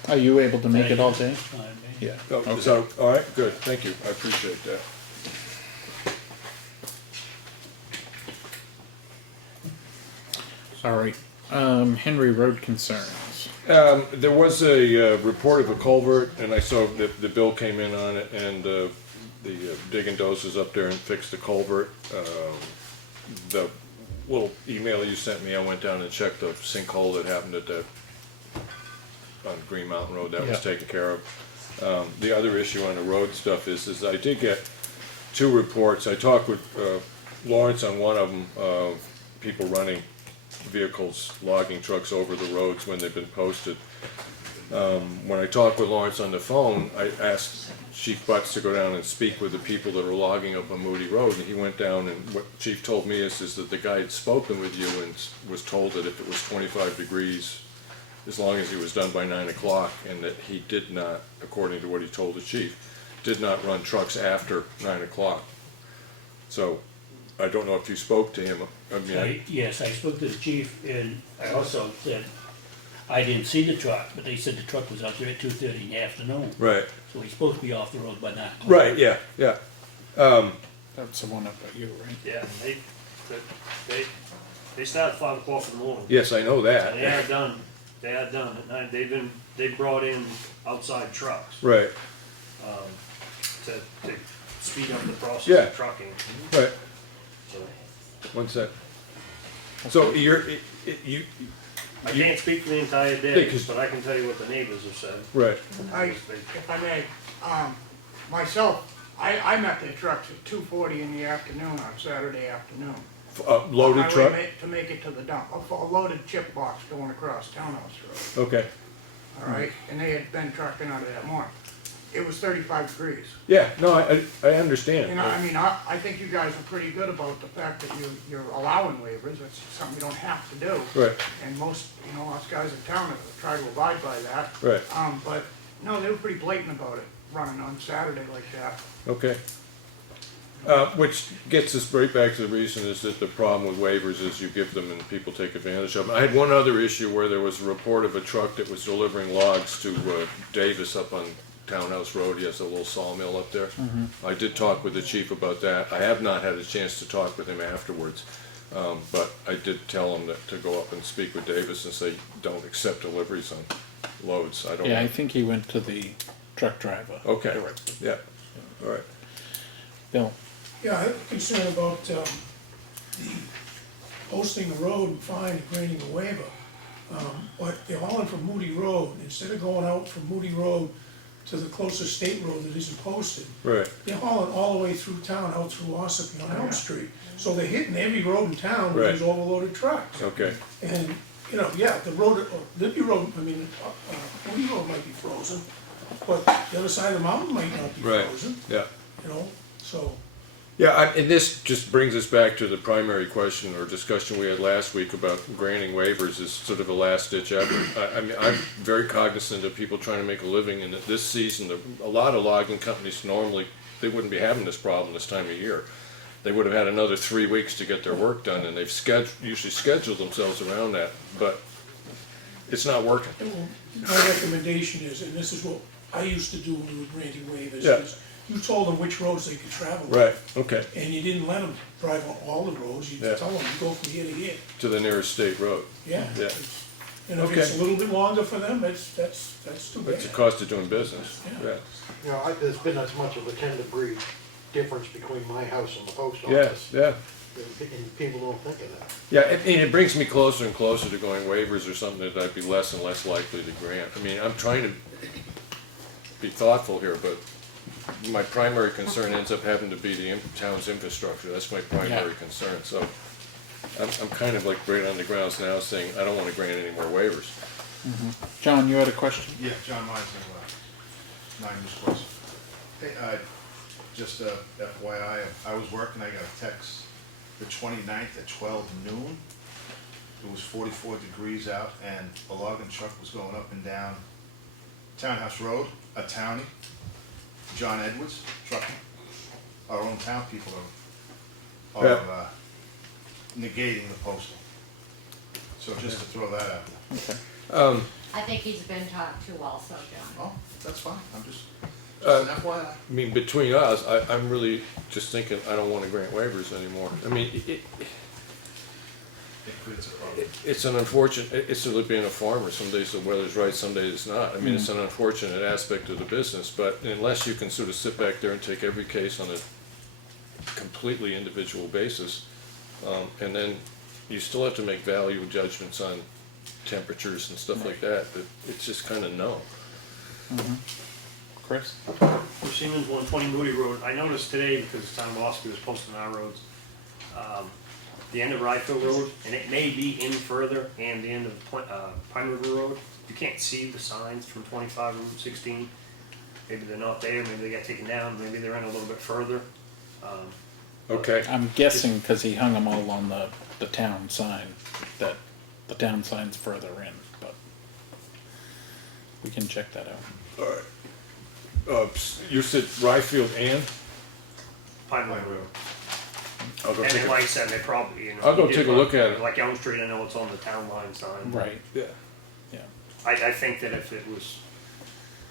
Are you able to make it all day? Fine, man. Yeah. Oh, Okay. so, all right, good, thank you, I appreciate that. All right. Henry Road concerns. There was a report of a culvert, and I saw that the bill came in on it, and the digging dozers up there and fixed the culvert. The little email you sent me, I went down and checked the sinkhole that happened on Green Mountain Road, that was Yeah. taken care of. The other issue on the road stuff is I did get 2 reports. I talked with Lawrence on one of them, people running vehicles, logging trucks over the roads when they've been posted. When I talked with Lawrence on the phone, I asked Chief Butts to go down and speak with the people that are logging up on Moody Road, and he went down, and what Chief told me is that the guy had spoken with you and was told that if it was 25 degrees, as long as he was done by 9 o'clock, and that he did not, according to what he told the chief, did not run trucks after 9 o'clock. So, I don't know if you spoke to him, I mean, Yes, I spoke to the chief, and I also said, I didn't see the truck, but they said the truck was out there at 2:30 in the afternoon. right, So he's supposed to be off the road by 9 o'clock. right, yeah, yeah. That's the one up at you, right? Yeah, they start at 5 o'clock in the morning. Yes, I know that. They are done at night. They brought in outside trucks, Right, to speed up the process Yeah. of trucking, right, so. one sec. So you, I can't speak for the entire Yeah, day, 'cause- but I can tell you what the neighbors have said. right, If I may, myself, I met the trucks at 2:40 in the afternoon on Saturday afternoon. loaded Highway truck, To make it to the dump, a loaded chip box going across Townhouse Road, okay, all right? And they had been trucking out of that morning. it was 35 degrees. Yeah, no, I understand. You know, I mean, I think you guys are pretty good about the fact that you're allowing waivers. It's something you don't have to do. Right. And most, you know, us guys in town have tried to abide by that. Right. But, no, they were pretty blatant about it, running on Saturday like that. Okay. Which gets us right back to the reason is that the problem with waivers is you give them and people take advantage of them. I had one other issue where there was a report of a truck that was delivering logs to Davis up on Townhouse Road. He has a little sawmill up there. I did talk with the chief about that. I have not had a chance to talk with him afterwards. But I did tell him that to go up and speak with Davis and say, don't accept deliveries on loads. I don't. Yeah, I think he went to the truck driver. Okay, directly. yeah, all right. Bill? Yeah, I have a concern about the posting a road and fine and granting a waiver. But they're hauling from Moody Road, instead of going out from Moody Road to the closest state road that isn't posted, Right. they're hauling all the way through town, out through Ossipee on Elm Street. So they're hitting every road in town with these overloaded trucks. Okay. And, you know, yeah, the road, Libby Road, I mean, Moody Road might be frozen, but the other side of the mountain might not be Right. frozen, Yeah. you know, so. Yeah, and this just brings us back to the primary question or discussion we had last week about granting waivers is sort of a last-ditch effort. I mean, I'm very cognizant of people trying to make a living, and this season, a lot of logging companies normally, they wouldn't be having this problem this time of year. They would have had another 3 weeks to get their work done, and they've usually scheduled themselves around that, but it's not working. Well, my recommendation is, and this is what I used to do when we were granting waivers, Yeah. is you told them which roads they could travel. Right, okay, And you didn't let them drive on all the roads, you Yeah. told them, you go from here to here, to the nearest state road. yeah. Yeah. And if it's Okay. a little bit longer for them, that's too bad. It's the cost of doing business, Yeah. yeah. You know, there's been as much of a 10-degree difference between my house and the post Yes, office. yeah. And people don't think of that. Yeah, and it brings me closer and closer to going waivers or something that I'd be less and less likely to grant. I mean, I'm trying to be thoughtful here, but my primary concern ends up having to be the town's infrastructure. That's my primary concern, so I'm kind of like right on the grounds now saying, I don't want to grant any more waivers. John, you had a question? Yeah, John Meisner, 9 News Course. Hey, just FYI, I was working, I got a text the 29th at 12 noon. It was 44 degrees out and a logging truck was going up and down Townhouse Road, a townie, John Edwards trucking. Our own town people are negating the posting. So just to throw that out there. I think he's been talked to also, John. Oh, that's fine, I'm just an FYI. I mean, between us, I'm really just thinking, I don't want to grant waivers anymore. I mean, It creates a problem. it's an unfortunate, it's like being a farmer. Some days the weather's right, some days it's not. I mean, it's an unfortunate aspect of the business, but unless you can sort of sit back there and take every case on a completely individual basis, and then you still have to make value judgments on temperatures and stuff like that, but it's just kind of no. Chris? For Siemens 120 Moody Road, I noticed today, because the town of Ossipee was posting our roads, the end of Ryfield Road, and it may be in further, and the end of Pine River Road, you can't see the signs from 25 and Route 16. Maybe they're not there, maybe they got taken down, maybe they're in a little bit further. Okay. I'm guessing because he hung them all on the town sign, that the town sign's further in, but we can check that out. All right. You said Ryfield and? Pine River Road. I'll go And take like I said, they probably, you know. I'll go he did take a look at it. Like Elm Street, I know it's on the town line sign. Right. Yeah. Yeah. I think that if it was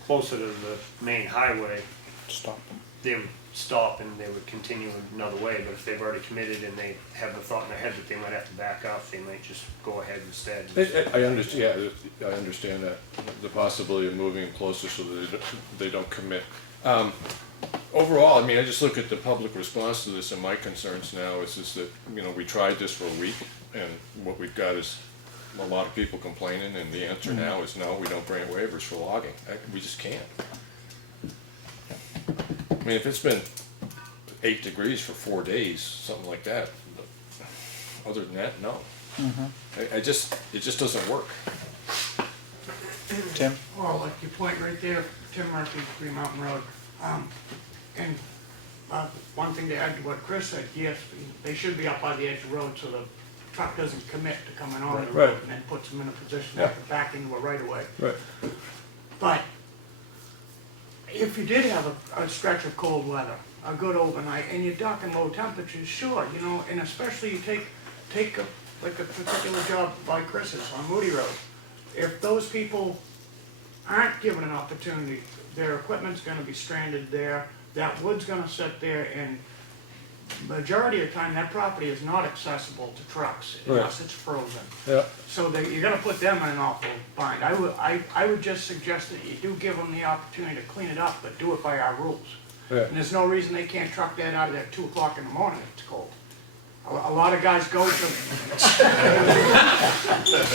closer to the main highway, Stop them. they would stop and they would continue another way, but if they've already committed and they have the thought in their head that they might have to back up, they might just go ahead instead. I understand, yeah, I understand that, the possibility of moving them closer so that they don't commit. Overall, I mean, I just look at the public response to this, and my concerns now is that, you know, we tried this for a week, and what we've got is a lot of people complaining, and the answer now is no, we don't grant waivers for logging. We just can't. I mean, if it's been 8 degrees for 4 days, something like that, but other than that, no. It just doesn't work. Tim? Well, like your point right there, Tim Murphy, Green Mountain Road. And one thing to add to what Chris said, yes, they should be up by the edge of the road so the truck doesn't commit to coming on the road and then puts them in a position to back into a right of way. Right. But if you did have a stretch of cold weather, a good overnight, and you're talking low temperatures, sure, you know, and especially you take like a particular job like Chris's on Moody Road. If those people aren't given an opportunity, their equipment's gonna be stranded there, that wood's gonna sit there, and majority of the time, that property is not accessible to trucks unless it's frozen. Yeah. So you're gonna put them in an awful bind. I would just suggest that you do give them the opportunity to clean it up, but do it by our rules. Yeah. And there's no reason they can't truck that out of there at 2 o'clock in the morning if it's cold. A lot of guys go to.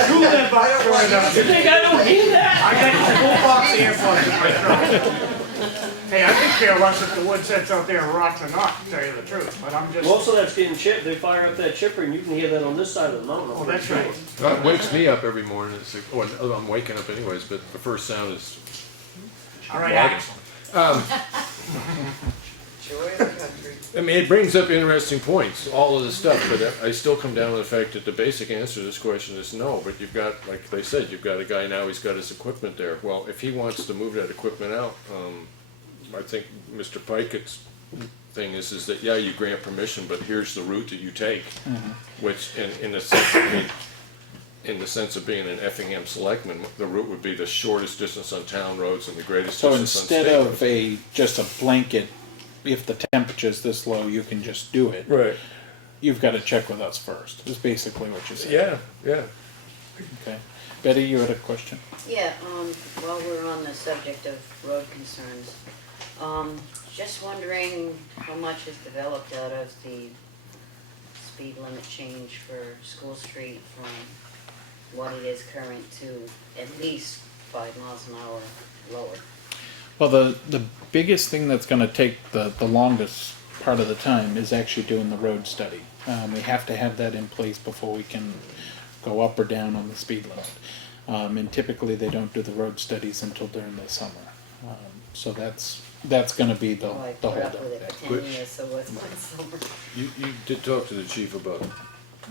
You live up short enough. You think I don't hear that? I got your full box of earplugs in my truck. Hey, I could care less if the wood sits out there and rots or not, to tell you the truth, but I'm just. Most of that's getting chipped, they fire up that chipper and you can hear that on this side of the mountain. Oh, that's right. It wakes me up every morning. It's like, oh, I'm waking up anyways, but the first sound is. All right, Joy of the country. I mean, it brings up interesting points, all of this stuff, but I still come down to the fact that the basic answer to this question is no, but you've got, like they said, you've got a guy now, he's got his equipment there. Well, if he wants to move that equipment out, I think Mr. Pikett's thing is that, yeah, you grant permission, but here's the route that you take, which in the sense, I mean, in the sense of being an Effingham Selectman, the route would be the shortest distance on town roads and the greatest So distance on state instead roads. of just a blanket, if the temperature's this low, you can just do it. Right. You've got to check with us first, is basically what you're saying. Yeah, yeah. Okay. Betty, you had a question? Yeah, while we're on the subject of road concerns, just wondering how much is developed out of the speed limit change for School Street from what it is current to at least 5 miles an hour lower. Well, the biggest thing that's going to take the longest part of the time is actually doing the road study. We have to have that in place before we can go up or down on the speed limit. And typically they don't do the road studies until during the summer. So that's going to be the I the put up holdup with there. it for 10 years, so what's one summer? You did talk to the chief about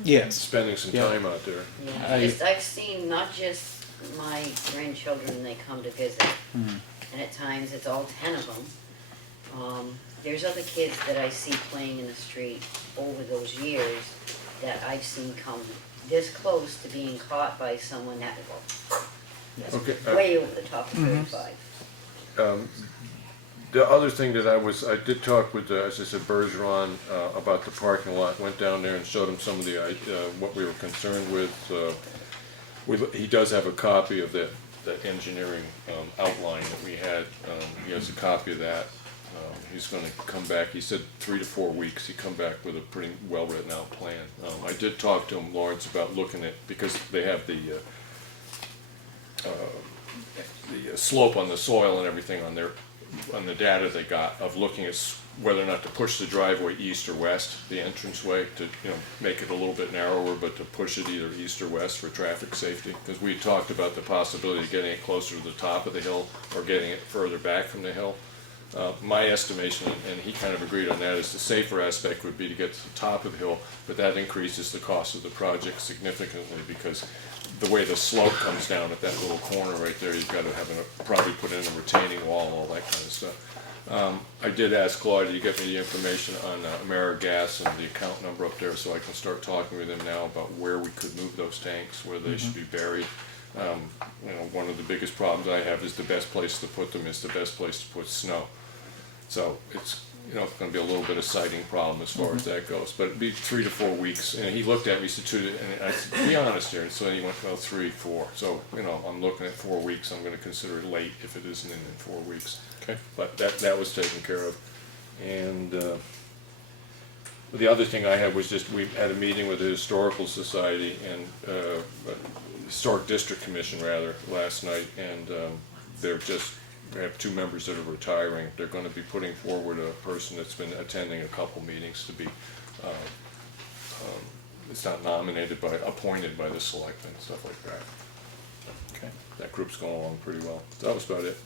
Yes. spending some Yeah. time out there. Yeah, I've seen not just my grandchildren when they come to visit, and at times it's all 10 of them. There's other kids that I see playing in the street over those years that I've seen come this close to being caught by someone that was Okay. way over the top of 35. The other thing that I did talk with, as I said, Bergeron about the parking lot. Went down there and showed him some of the what we were concerned with. He does have a copy of that engineering outline that we had. He has a copy of that. He's going to come back. He said 3 to 4 weeks. He'd come back with a pretty well written out plan. I did talk to him, Lawrence, about looking at, because they have the slope on the soil and everything on the data they got, of looking at whether or not to push the driveway east or west, the entranceway, to make it a little bit narrower, but to push it either east or west for traffic safety. Because we talked about the possibility of getting it closer to the top of the hill or getting it further back from the hill. My estimation, and he kind of agreed on that, is the safer aspect would be to get to the top of the hill, but that increases the cost of the project significantly, because the way the slope comes down at that little corner right there, you've got to probably put in a retaining wall, all that kind of stuff. I did ask Claudia to get me the information on AmeriGas and the account number up there, so I can start talking with them now about where we could move those tanks, where they should be buried. One of the biggest problems I have is the best place to put them is the best place to put snow. So it's going to be a little bit of sighting problem as far as that goes. But it'd be 3 to 4 weeks. And he looked at me, he said, and I said, be honest here. And so he went, well, 3, 4. So, I'm looking at 4 weeks. I'm going to consider it late if it isn't in 4 weeks. Okay. But that was taken care of. And the other thing I had was just, we had a meeting with the Historical Society and Historic District Commission, rather, last night. And we have 2 members that are retiring. They're going to be putting forward a person that's been attending a couple meetings to be, it's not nominated, but appointed by the selectmen, stuff like that. Okay. That group's going along pretty well. That was about it.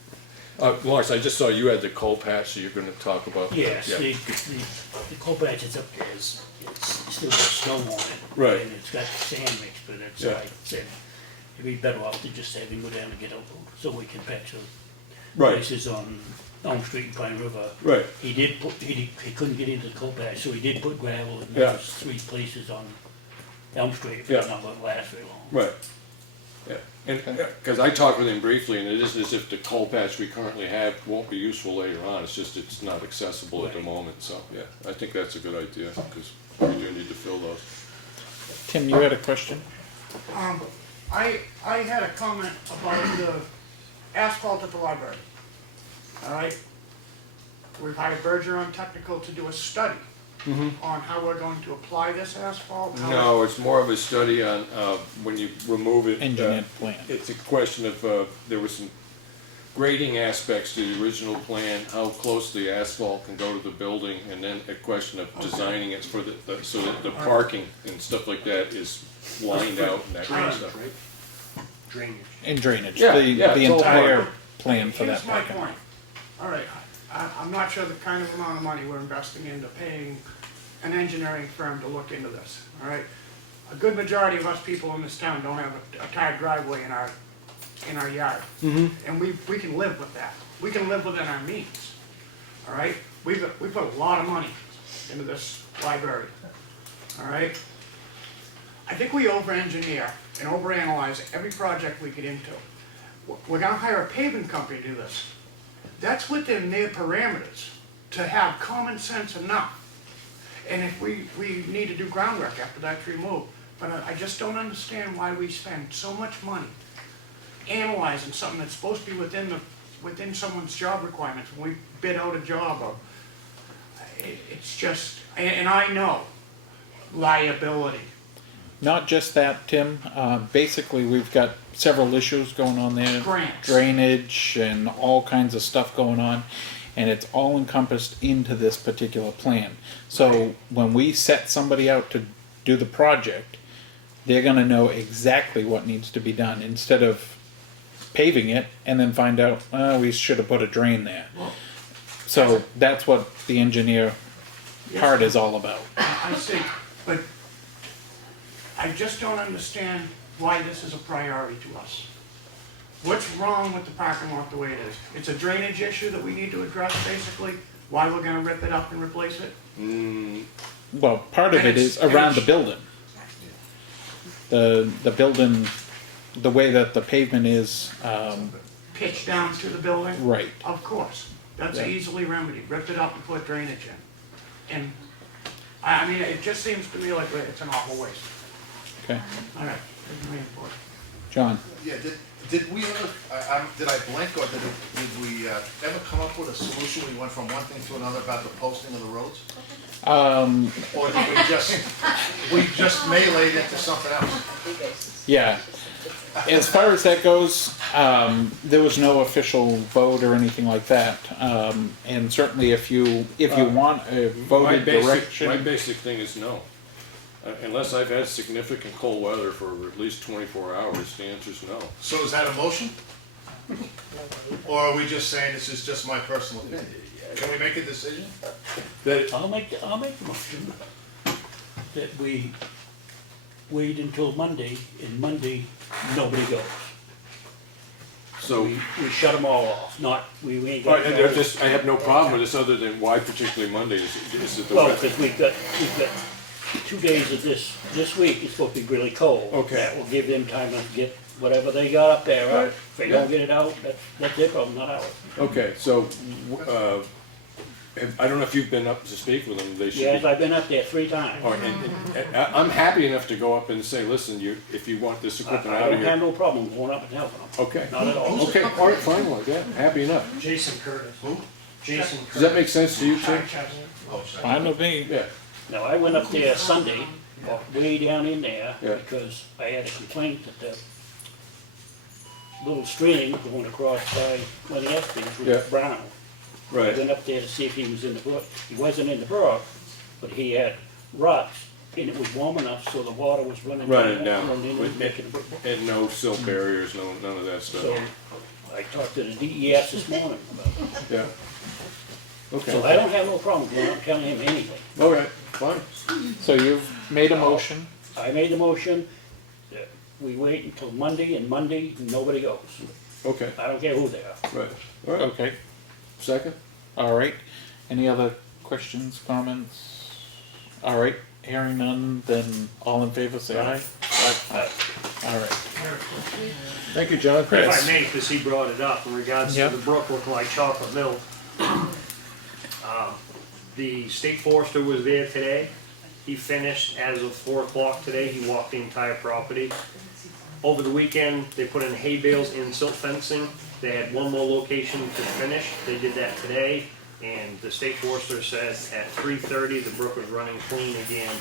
Lawrence, I just saw you had the coal patch, so you're gonna talk about. Yes, Yeah. the coal patch that's up there it's still got snow on it. Right. And it's got sand mixed with it, so Yeah. I said, it'd be better off to just have him go down and get a load, so we can patch the Right. places on Elm Street and Pine River. Right. He did put, he couldn't get into the coal patch, so he did put gravel in Yeah. those 3 places on Elm Street, Yeah. but not gonna last very long. Right. Yeah, and, because I talked with him briefly, and it isn't as if the coal patch we currently have won't be useful later on, it's just it's not accessible at the Right. moment, so, yeah, I think that's a good idea, because we do need to fill those. Tim, you had a question? I had a comment about the asphalt at the library. All right? We've hired Bergeron Technical to do a study on how we're going to apply this asphalt. how No, it's more of a study on, when you remove it. Engineered plan. It's a question of, there was some grading aspects to the original plan, how close the asphalt can go to the building, and then a question of designing it for so that the parking and stuff like that is lined out and that kind of stuff. Drainage. And drainage, Yeah, the it's all entire plan for that Here's my parking. point. All right, I'm not sure the kind of amount of money we're investing into paying an engineering firm to look into this, all right? A good majority of us people in this town don't have a tied driveway in our yard. And we can live with that. We can live within our means, all right? We put a lot of money into this library, all right? I think we over-engineer and overanalyze every project we get into. We're gonna hire a paving company to do this. That's within their parameters, to have common sense enough. And if we need to do groundwork after that's removed, but I just don't understand why we spend so much money analyzing something that's supposed to be within someone's job requirements when we bid out a job, or, it's just, and I know liability. Not just that, Tim, basically, we've got several issues going on there. Grants. Drainage and all kinds of stuff going on, and it's all encompassed into this particular plan. So when we set somebody out to do the project, they're gonna know exactly what needs to be done, instead of paving it and then find out, oh, we should have put a drain there. So that's what the engineer part is all about. I see, but I just don't understand why this is a priority to us. What's wrong with the parking lot the way it is? It's a drainage issue that we need to address, basically, why we're gonna rip it up and replace it? Well, part of And it it's- is around and the building. The building, the way that the pavement is, Pitch down to the building? right. Of course, that's Yeah. easily remedied, rip it up and put drainage in. And, I mean, it just seems to me like it's an awful waste. Okay, All right, that's my input. John. Yeah, did we ever, did I blink or did we ever come up with a solution? We went from one thing to another about the posting of the roads? Or did we just meleeed into something else? Yeah. As far as that goes, there was no official vote or anything like that. And certainly if you want a voted My direction. basic thing is no. Unless I've had significant cold weather for at least 24 hours, the answer's no. So is that a motion? Or are we just saying this is just my personal opinion? Can we make a decision? I'll make the motion that we wait until Monday, and Monday, nobody goes. So, We shut them all off, we ain't all got. right, and I have no problem with this, other than why particularly Monday, is it the Well, weather? because we've got 2 days of this week, it's supposed to be really cold. Okay. That will give them time to get whatever they got up there out. Right. If they don't get it out, that's their problem, not ours. Okay, so, I don't know if you've been up to speak with them, they should be. Yes, I've been up there 3 times. All right, and I'm happy enough to go up and say, listen, if you want this equipment I out of don't have here. no problem going up and helping them. Okay. Not at all. Okay, all right, fine, well, yeah, happy enough. Jason Curtis. Who? Jason Curtis. Does that make sense to you, Tim? Oh, sorry. Fine with me. Yeah, Now, I went up there Sunday, walked way down in there, Yeah. because I had a complaint that the little stream going across by Lenny Espy's Yeah. was brown. I right, went up there to see if he was in the brook. He wasn't in the brook, but he had rocks and it was warm enough, so the water was running. Running down, running in and making a- and no silt barriers, none of that So, stuff. I talked to the DES this morning about it. Yeah. So I Okay, don't have no problem, we're not telling him anything. all right, fine. So you've made a motion. I made the motion, that we wait until Monday, and Monday, nobody goes. Okay, I don't care who they are. right, all right. Okay, Second? all right. Any other questions, comments? All right, hearing none, then all in favor, say aye. All right. Thank you, John. If I may, because he brought it up in regards to Yeah. the brook looking like chocolate milk. The state forester was there today. He finished as of 4 o'clock today. He walked the entire property. Over the weekend, they put in hay bales and silt fencing. They had one more location to finish. They did that today. And the state forester said at 3:30, the brook was running clean again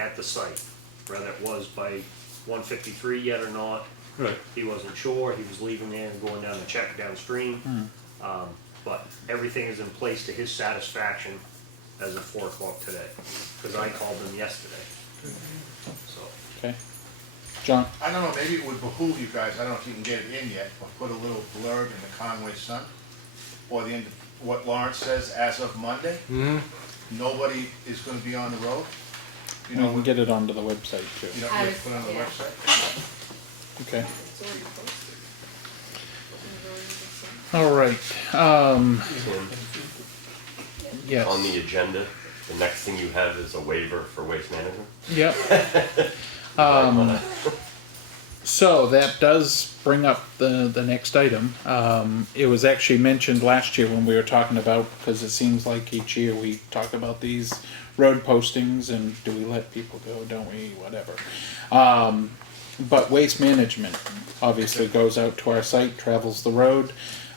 at the site. Whether it was by 153 yet or not, Right. he wasn't sure. He was leaving there and going down the check downstream. But everything is in place to his satisfaction as of 4 o'clock today, because I called him yesterday. So, Okay. John? I don't know, maybe it would behoove you guys, I don't know if you can get it in yet, but put a little blurb in the Conway Sun, or the end of what Lawrence says as of Monday. Nobody is gonna be on the road. You We know, can get it onto the website too. you know, I you was- put it on the yeah. website. Okay. All right, yes. On the agenda, the next thing you have is a waiver for waste management. Yep. So that does bring up the next item. It was actually mentioned last year when we were talking about, because it seems like each year we talk about these road postings and do we let people go, don't we, whatever. But waste management obviously goes out to our site, travels the road,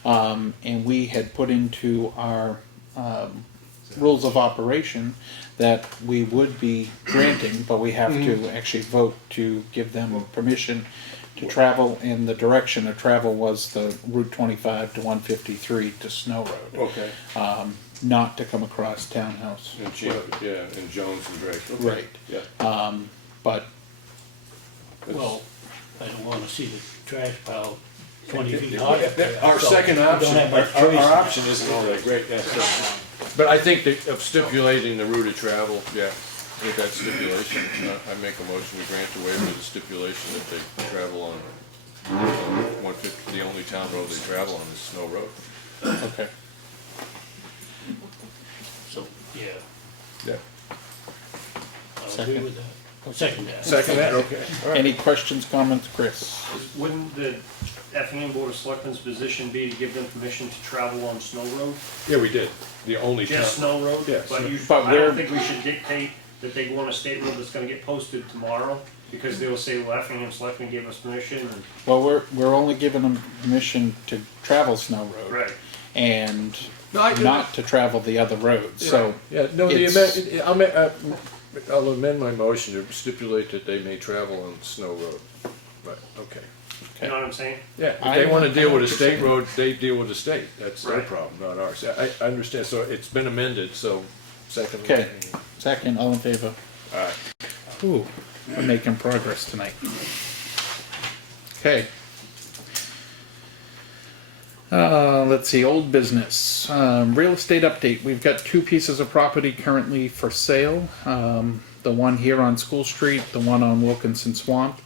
and we had put into our rules of operation that we would be granting, but we have to actually vote to give them permission to travel, and the direction of travel was the Route 25 to 153 to Snow Road, Okay. not to come across Townhouse. And yeah, and Jones and Drake. Okay. Right. Yeah. But Well, I don't wanna see the trash pile 20 feet high. up there, Our so second we don't option, have our, much choice in our that. option isn't all that great, yeah. But I think that of stipulating the route of travel, yeah, with that stipulation, I make a motion to grant the waiver of the stipulation that they travel on 150, the only town road they travel on is Snow Road. okay. So, yeah, Yeah. I'll agree Second. with that. I'll second that. Second that, okay. All right. Any questions, comments, Chris? wouldn't the Effingham Board of Selectmen's position be to give them permission to travel on Snow Road? Yeah, we did, the only town. Just Snow Road? Yes. But But I we're- don't think we should dictate that they go on a state road that's gonna get posted tomorrow, because they will say, well, Effingham Selectmen gave us permission, and, Well, we're only giving them permission to travel Snow Road. right. And No, I- not to travel the other roads, so. Yeah, no, the it's- I'll amend my motion to stipulate that they may travel on Snow Road. Right, okay. You know what I'm saying? Yeah, if I they wanna know deal with a what you're state saying. road, they deal with the state, that's their Right. problem, not ours. I understand, so it's been amended, so second. Okay, second, all in favor? Alright. Ooh, we're making progress tonight. Okay. Let's see, old business, real estate update, we've got 2 pieces of property currently for sale. The one here on School Street, the one on Wilkinson Swamp.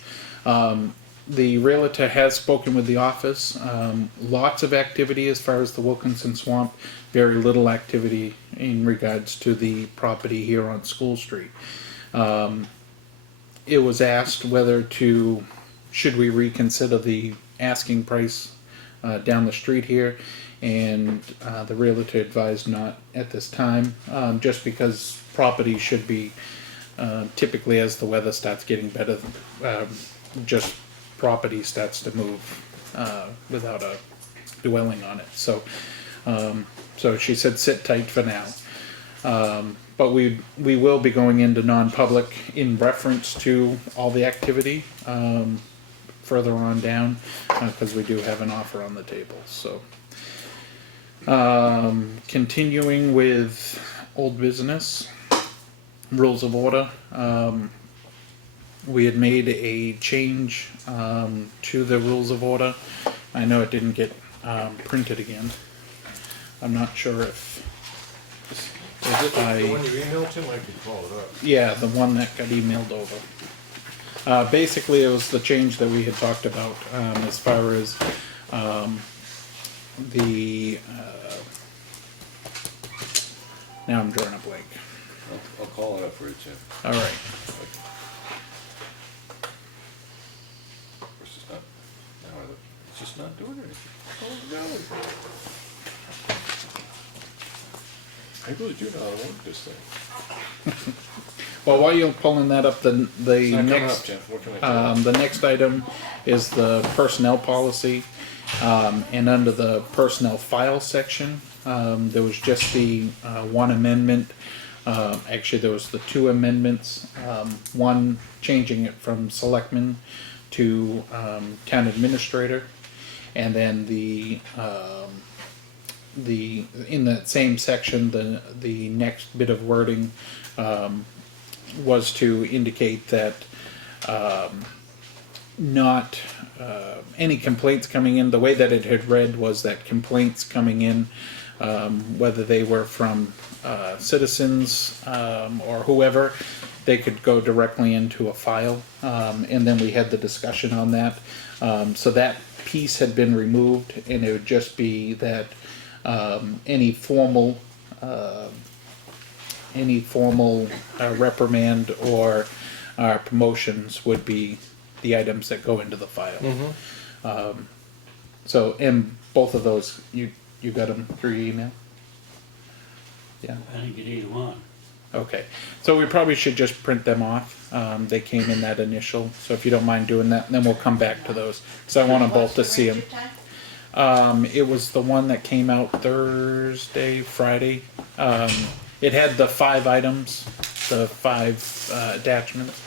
The realtor has spoken with the office, lots of activity as far as the Wilkinson Swamp, very little activity in regards to the property here on School Street. It was asked should we reconsider the asking price down the street here, and the realtor advised not at this time, just because property should be typically, as the weather starts getting better, just property starts to move without a dwelling on it. So she said sit tight for now. But we will be going into non-public in reference to all the activity further on down, because we do have an offer on the table. So continuing with old business, rules of order. We had made a change to the rules of order. I know it didn't get printed again. I'm not sure if, Is it I- the one you emailed to? I can call it up. yeah, the one that got emailed over. Basically, it was the change that we had talked about as far as the. Now I'm drawing a blank. I'll call it up for you, Tim. All right. Of course, it's not, now it's just not doing anything. Oh, no. I really do know how to work this thing. Well, while you're pulling that up, the It's not coming up, next Tim. What can I do? the next item is the personnel policy, and under the personnel file section, there was just the one amendment. Actually, there was the two amendments. One changing it from selectman to town administrator, and then the in that same section, the next bit of wording was to indicate that not any complaints coming in. The way that it had read was that complaints coming in, whether they were from citizens or whoever, they could go directly into a file, and then we had the discussion on that. So that piece had been removed, and it would just be that any formal reprimand or promotions would be the items that go into the file. So, and both of those, you got them through your email? Yeah. I didn't get either one. Okay, so we probably should just print them off. They came in that initial, so if you don't mind doing that, then we'll come back to those. So I want them both to see them. It was the one that came out Thursday, Friday. It had the 5 items, the 5 attachments.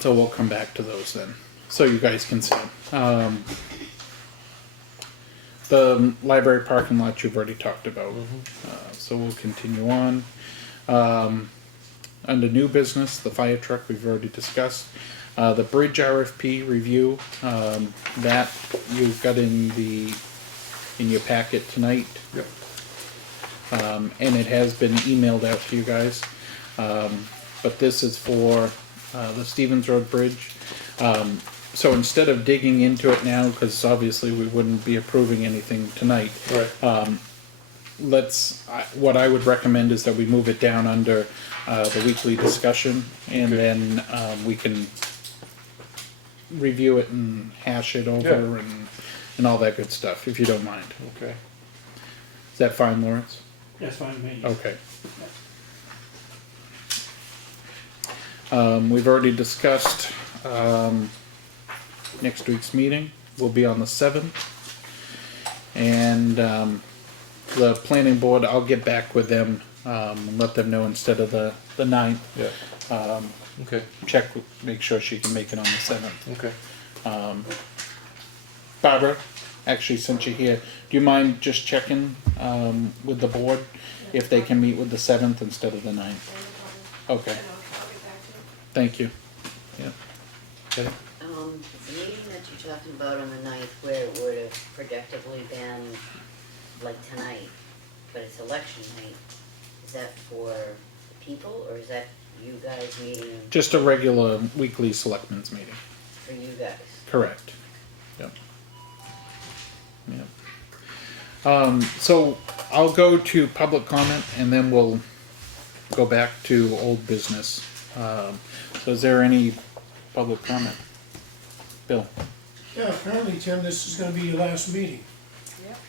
So we'll come back to those then, so you guys can see them. The library parking lot you've already talked about, so we'll continue on. Under new business, the fire truck we've already discussed. The bridge RFP review, that you've got in your packet tonight. Yep. And it has been emailed out to you guys. But this is for the Stevens Road Bridge. So instead of digging into it now, because obviously we wouldn't be approving anything tonight. Right. What I would recommend is that we move it down under the weekly discussion, and then we can review it and hash it over and all that good stuff, if you don't mind. Okay. Is that fine, Lawrence? That's fine with me. Okay. We've already discussed next week's meeting will be on the 7th, and the planning board, I'll get back with them and let them know instead of the 9th. Yeah. Okay. Check, make sure she can make it on the 7th. Okay. Barbara, actually, since you're here, do you mind just checking with the board if they can meet with the 7th instead of the 9th? Okay. Thank you. Yeah. Okay. The meeting that you're talking about on the 9th, where it would have productively been like tonight, but it's election night, is that for people, or is that you guys meeting Just a regular weekly selectmen's meeting. for you guys? Correct. Yep. Yep. So I'll go to public comment and then we'll go back to old business. So is there any public comment? Bill? Yeah, apparently, Tim, this is gonna be your last meeting,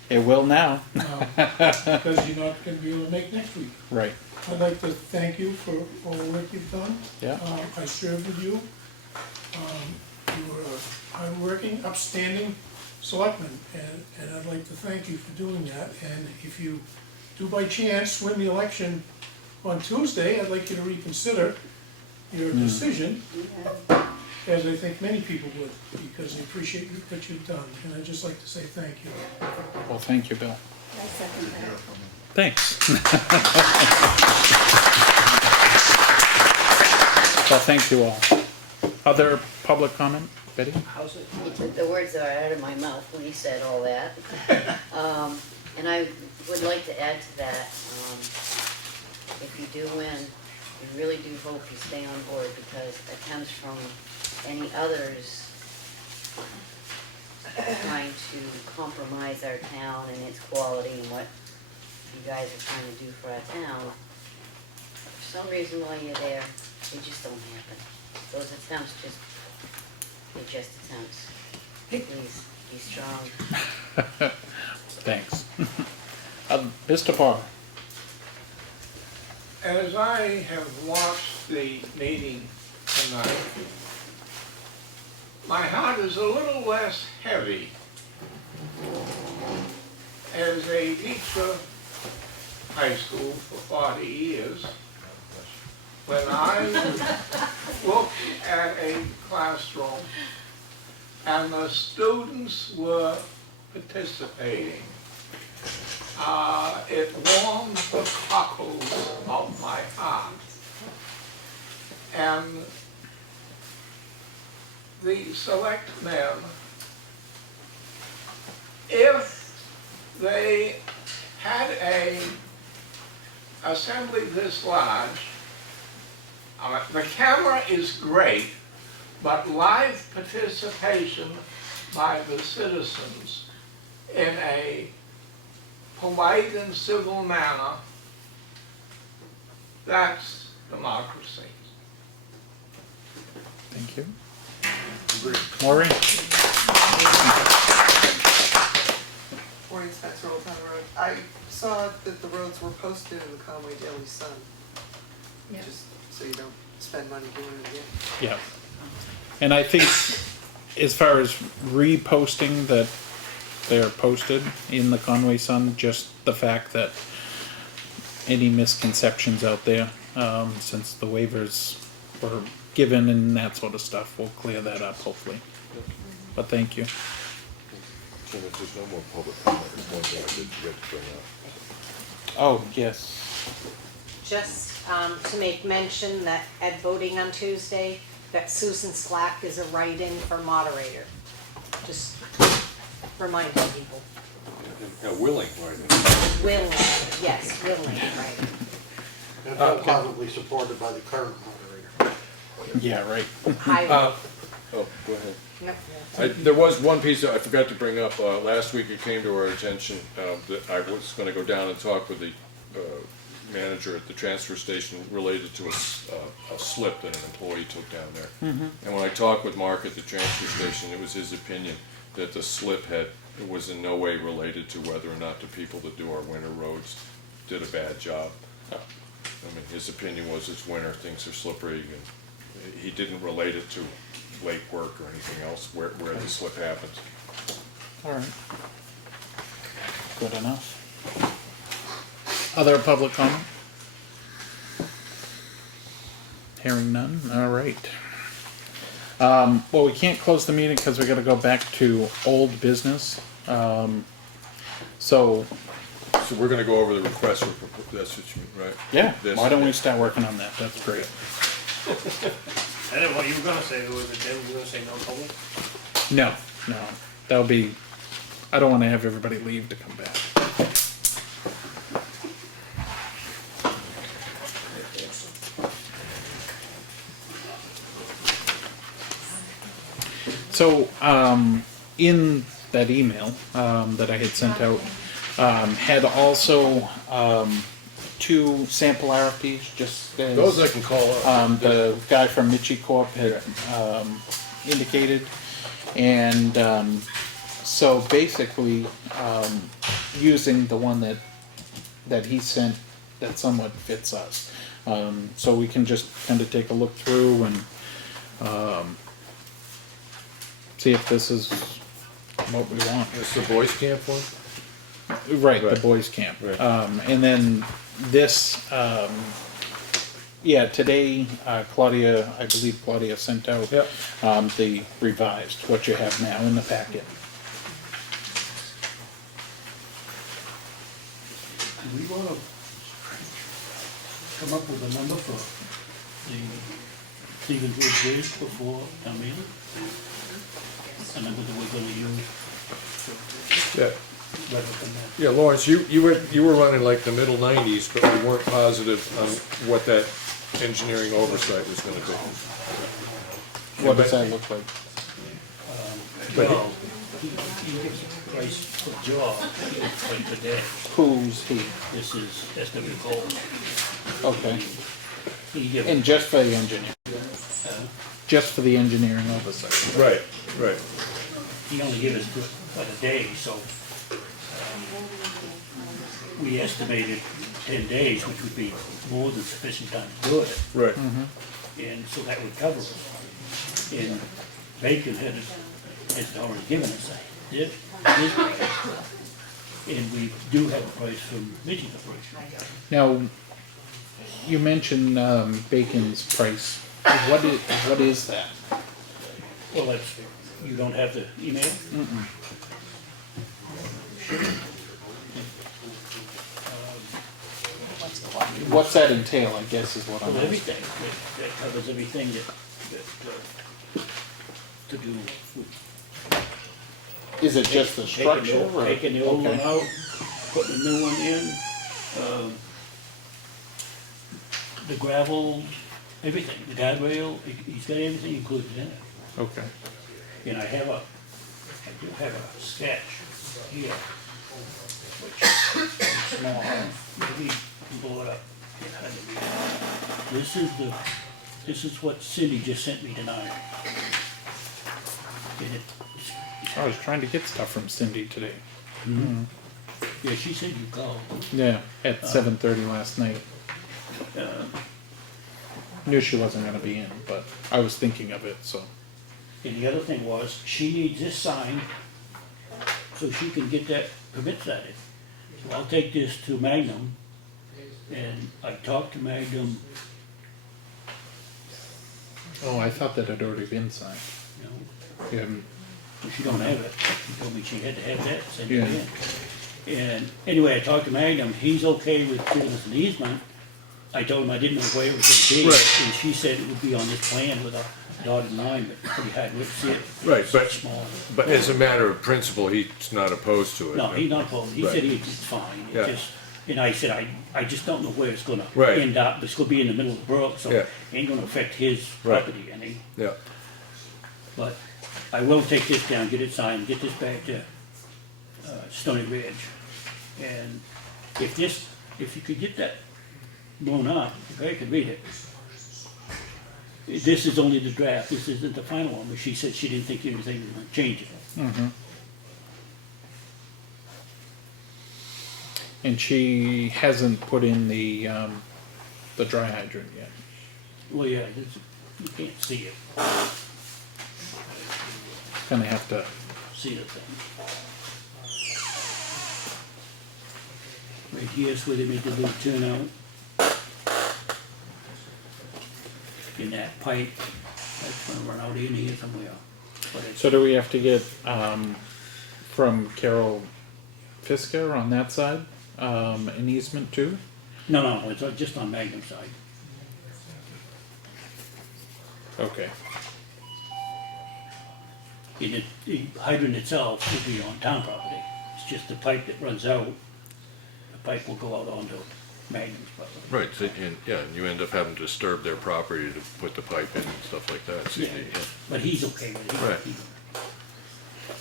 It will now. because you're not gonna be able to make next week. Right. I'd like to thank you for all the work you've done. Yeah. I served with you. You were a hardworking, upstanding selectman, and I'd like to thank you for doing that. And if you do by chance win the election on Tuesday, I'd like you to reconsider your decision, as I think many people would, because they appreciate what you've done. And I'd just like to say thank you. Well, thank you, Bill. I second that. Thanks. Well, thank you all. Other public comment, Betty? How's it? You took the words that are out of my mouth when you said all that. And I would like to add to that, if you do win, we really do hope you stay on board, because attempts from any others trying to compromise our town and its quality and what you guys are trying to do for our town, for some reason while you're there, they just don't happen. Those attempts they're just attempts. Please, be strong. Thanks. Mr. Parr? As I have watched the meeting tonight, my heart is a little less heavy. As a teacher, high school for 40 years, when I looked at a classroom and the students were participating, it warmed the cockles of my heart. And the selectmen, if they had a assembly this large, the camera is great, but live participation by the citizens in a polite and civil manner, that's democracy. Thank you. Maureen? Maureen Spencer, Old Town Road. I saw that the roads were posted in the Conway Daily Sun. Yeah. Just so you don't spend money doing it again. Yeah. And I think as far as reposting that they're posted in the Conway Sun, just the fact that any misconceptions out there, since the waivers were given and that sort of stuff, we'll clear that up hopefully. But thank you. So if there's no more public comment, there's one thing I did forget to bring up. Oh, yes. Just to make mention that at voting on Tuesday, that Susan Slack is a write-in for moderator. Just reminding people. Willing, right? Willing, yes, willing, right. And probably supported by the current moderator. Yeah, right. Highway. Oh, go ahead. Yep. There was one piece that I forgot to bring up. Last week it came to our attention that I was going to go down and talk with the manager at the transfer station related to a slip that an employee took down there. And when I talked with Mark at the transfer station, it was his opinion that the slip was in no way related to whether or not the people that do our winter roads did a bad job. I mean, his opinion was it's winter, things are slippery, and he didn't relate it to lake work or anything else where the slip happens. All right. Good enough. Other public comment? Hearing none, all right. Well, we can't close the meeting because we gotta go back to old business. So, So we're gonna go over the request for, that's what you mean, right? yeah, This- why don't we start working on that? That's great. And then what you were gonna say, was it, you were gonna say no public? No, that'll be, I don't wanna have everybody leave to come back. So, in that email, that I had sent out, had also, two sample RFPs, just as. Those I can call up. The guy from Mitchie Corp had, indicated, and, so basically, using the one that he sent that somewhat fits us. So we can just kind of take a look through and, see if this is what we want. It's the boys camp one? Right, the Right. boys camp. Right. And then this, yeah, today, Claudia, I believe Claudia sent out, Yep. the revised, what you have now in the packet. we wanna come up with a number for the Stevens Wood Bridge before town meeting? A number that we're gonna use Yeah. rather than that. Yeah, Lawrence, you were running like the middle 90s, but we weren't positive on what that engineering oversight was gonna be. What does that look like? Well, he gives a price for job, he gives a price per day. Who's he? This is SW Cole. Okay. He gives, And just for the engineer, just for the engineering oversight. Right, right. he only gives us about a day, so we estimated 10 days, which would be more than sufficient time to do it. Right. And so that would cover it. And Bacon has already given us his price. And we do have a price from Michigan Corporation. Now, you mentioned Bacon's price. What is that? Well, that's, you don't have the email? What's that entail, I guess, is what I'm Well, asking. everything, that covers everything that to do with. Is it just the structure? or- Taking the old one okay. out, putting a new one in, the gravel, everything, the guardrail, he's got everything included in it. Okay. And I do have a sketch here, which is small, maybe you can blow it up. This is what Cindy just sent me tonight. And I was trying to get stuff from Cindy today. yeah, she said you called. Yeah, at 7:30 last night. Knew she wasn't gonna be in, but I was thinking of it, so. And the other thing was, she needs this signed so she can get that permit started. So I'll take this to Magnum, and I talked to Magnum, Oh, I thought that had already been signed. you know, You haven't- she don't have it. She told me she had to have that sent Yeah. in. And anyway, I talked to Magnum, he's okay with giving us an easement. I told him I didn't know where it was gonna be, Right. and she said it would be on this plan with a dotted line, but pretty hard to see it. Right, It's but- small. But as a matter of principle, he's not opposed to it. No, he's not opposed, he Right. said it's fine, Yeah. it just, and I said, I just don't know where it's gonna Right. end up, it's gonna be in the middle of the brook, so Yeah. it ain't gonna affect his Right. property any. Yeah, But I will take this down, get it signed, get this back to Stony Ridge. And if you could get that blown up, if I could read it. This is only the draft, this isn't the final one, but she said she didn't think anything was gonna change it. And she hasn't put in the dry hydrant yet. Well, yeah, you can't see it, Gonna have to. see the thing. Right here's where they made the little turnout. In that pipe, that's gonna run out in here somewhere. But it's, So do we have to get from Carol Fisker on that side an easement too? no, it's just on Magnum side. Okay. And the hydrant itself will be on town property. It's just the pipe that runs out, the pipe will go out onto Magnum's property. right, so, and you end up having to disturb their property to put the pipe in and stuff like that. So, Yeah, but he's okay with it.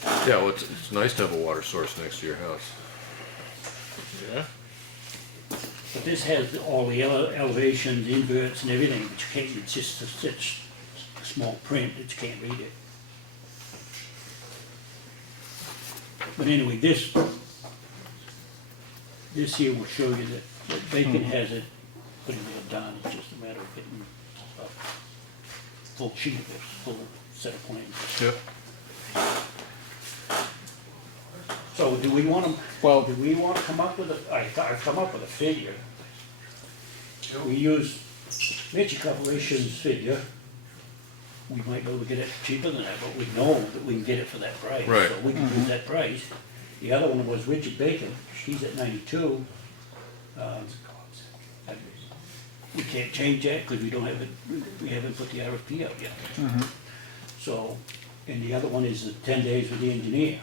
Right. Yeah, well, it's nice to have a water source next to your house. Yeah. But this has all the elevations, inverts and everything, but you can't, it's just such small print that you can't read it. But anyway, this here will show you that Bacon has it pretty well done, it's just a matter of getting a full sheet of it, full set of plans. Yep. So do we wanna, Well- do we wanna come up with I've come up with a figure. We use Mitchell Corporation's figure. We might be able to get it cheaper than that, but we know that we can get it for that price. Right. So we can use that price. The other one was Richard Bacon, he's at 92. We can't change that because we don't have it, we haven't put the RFP out yet. So, and the other one is the 10 days with the engineer.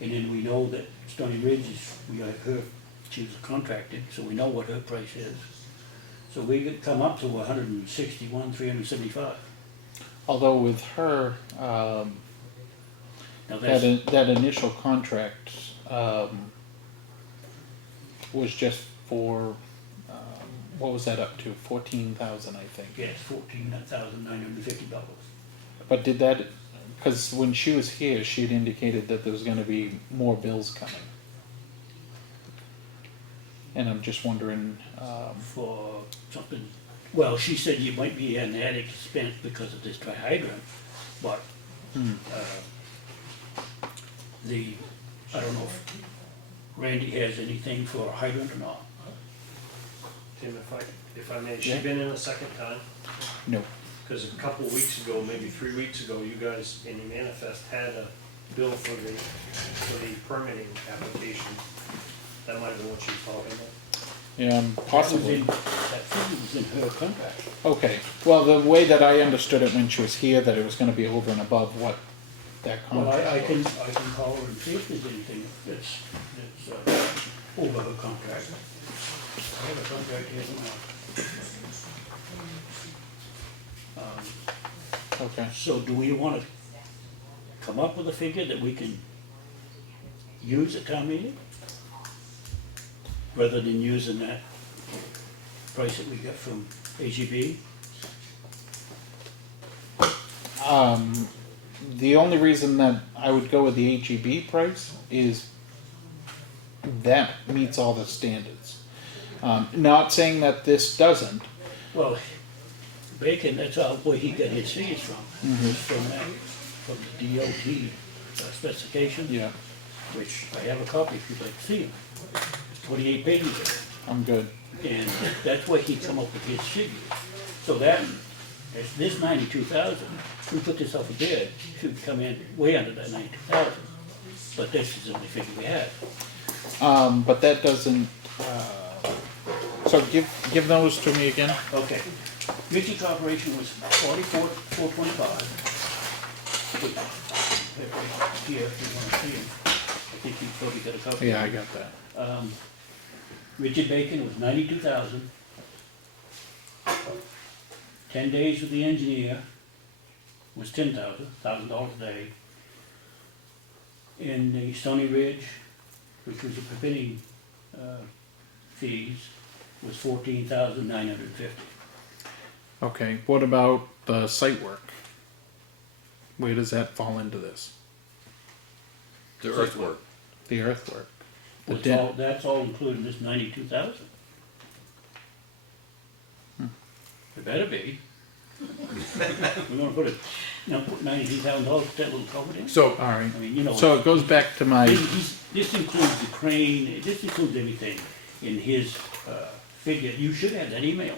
And then we know that Stony Ridge is, we have her, she was contracted, so we know what her price is. So we could come up to 161, 375. Although with her, Now that's, that initial contract was just for, what was that up to? 14,000, I think. yes, $14,950. But did that? Because when she was here, she had indicated that there was going to be more bills coming. And I'm just wondering. For something, well, she said you might be an added expense because of this dry hydrant, but I don't know if Randy has anything for a hydrant or not. Tim, if I may, has she been in a second time? No. Because a couple of weeks ago, maybe 3 weeks ago, you guys in your manifest had a bill for the permitting application. That might have been what she was talking about. Yeah, possibly. That figure was in her contract. Okay. Well, the way that I understood it when she was here, that it was going to be over and above what that Well, contract I can was. call her and see if there's anything that's over her contract. I have a contract here now. Okay. So do we wanna come up with a figure that we can use at town meeting? Rather than using that price that we got from AGB? The only reason that I would go with the HEB price is that meets all the standards. Not saying that this doesn't. Well, Bacon, that's where he got his figures from, was from that, from the DOT specification. Yeah, Which I have a copy if you'd like to see them. 28 pages of it. I'm good. And that's where he come up with his figures. So that, this 92,000, we put this up a bid, should come in way under that 92,000. But this is the only figure we had. But that doesn't. So give those to me again. Okay. Ritchie Corporation was 425. Here, if you want to see them. I think you probably got a copy. Yeah, I got that. Richard Bacon was 92,000. 10 days with the engineer was $10,000 a day. In the Stony Ridge, which was the permitting fees, was $14,950. Okay. What about the site work? Where does that fall into this? The earthwork. The earthwork. The Well, den- that's all included in this 92,000. It better be. We're gonna put put $92,000 for that little culvert in? So, All right. I mean, you know. So it goes back to my. This includes the crane, this includes everything in his figure. You should have that email.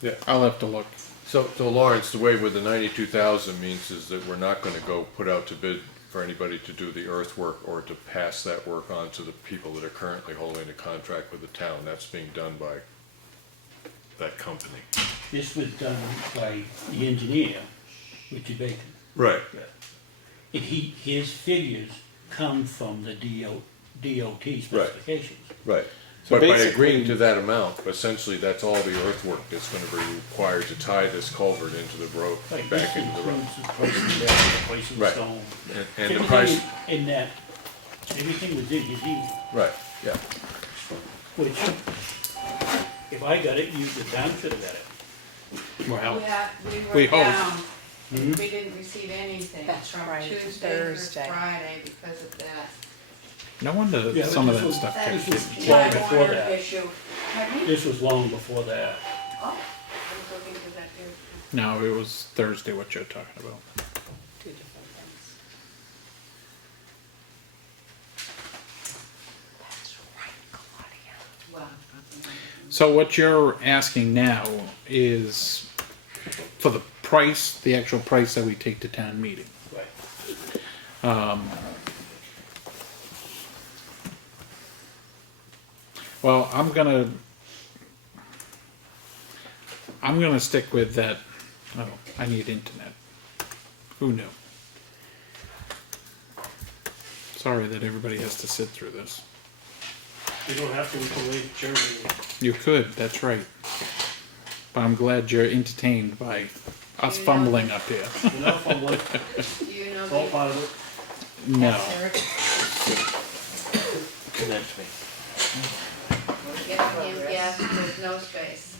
yeah. I'll have to look. So Lawrence, the way with the 92,000 means is that we're not gonna go put out to bid for anybody to do the earthwork or to pass that work on to the people that are currently holding a contract with the town. That's being done by that company. This was done by the engineer, Richard Bacon. Right. And his figures come from the DOT specifications. Right. So But by basically- agreeing to that amount, essentially that's all the earthwork that's gonna be required to tie this culvert into the road, Right, back this into the road. includes the price of the price of the Right. stone. And the Everything price, in that, everything was in his email, right, yeah. which, if I got it, the town should have got it. Well, We we were hope. down. Mhm. We didn't receive anything That's from right, Tuesday through Thursday. Friday because of that. no wonder Yeah, some of this that was- stuff That kept was getting. long Time before Warner that. issue. Pardon me? This was long before that. Oh, I was looking for that too. No, it was Thursday. What you're talking about? Two different things. That's right, Claudia. Well, So what you're asking now is for the price, the actual price that we take to town meeting. Right. Well, I'm gonna stick with that. Oh, I need internet. Who knew? Sorry that everybody has to sit through this. You don't have to until late Germany. You could, that's right. But I'm glad you're entertained by us You know- fumbling up here. Enough on what, Do you know it's all the part of it. No. Connect me. Effingham gas, there's no space.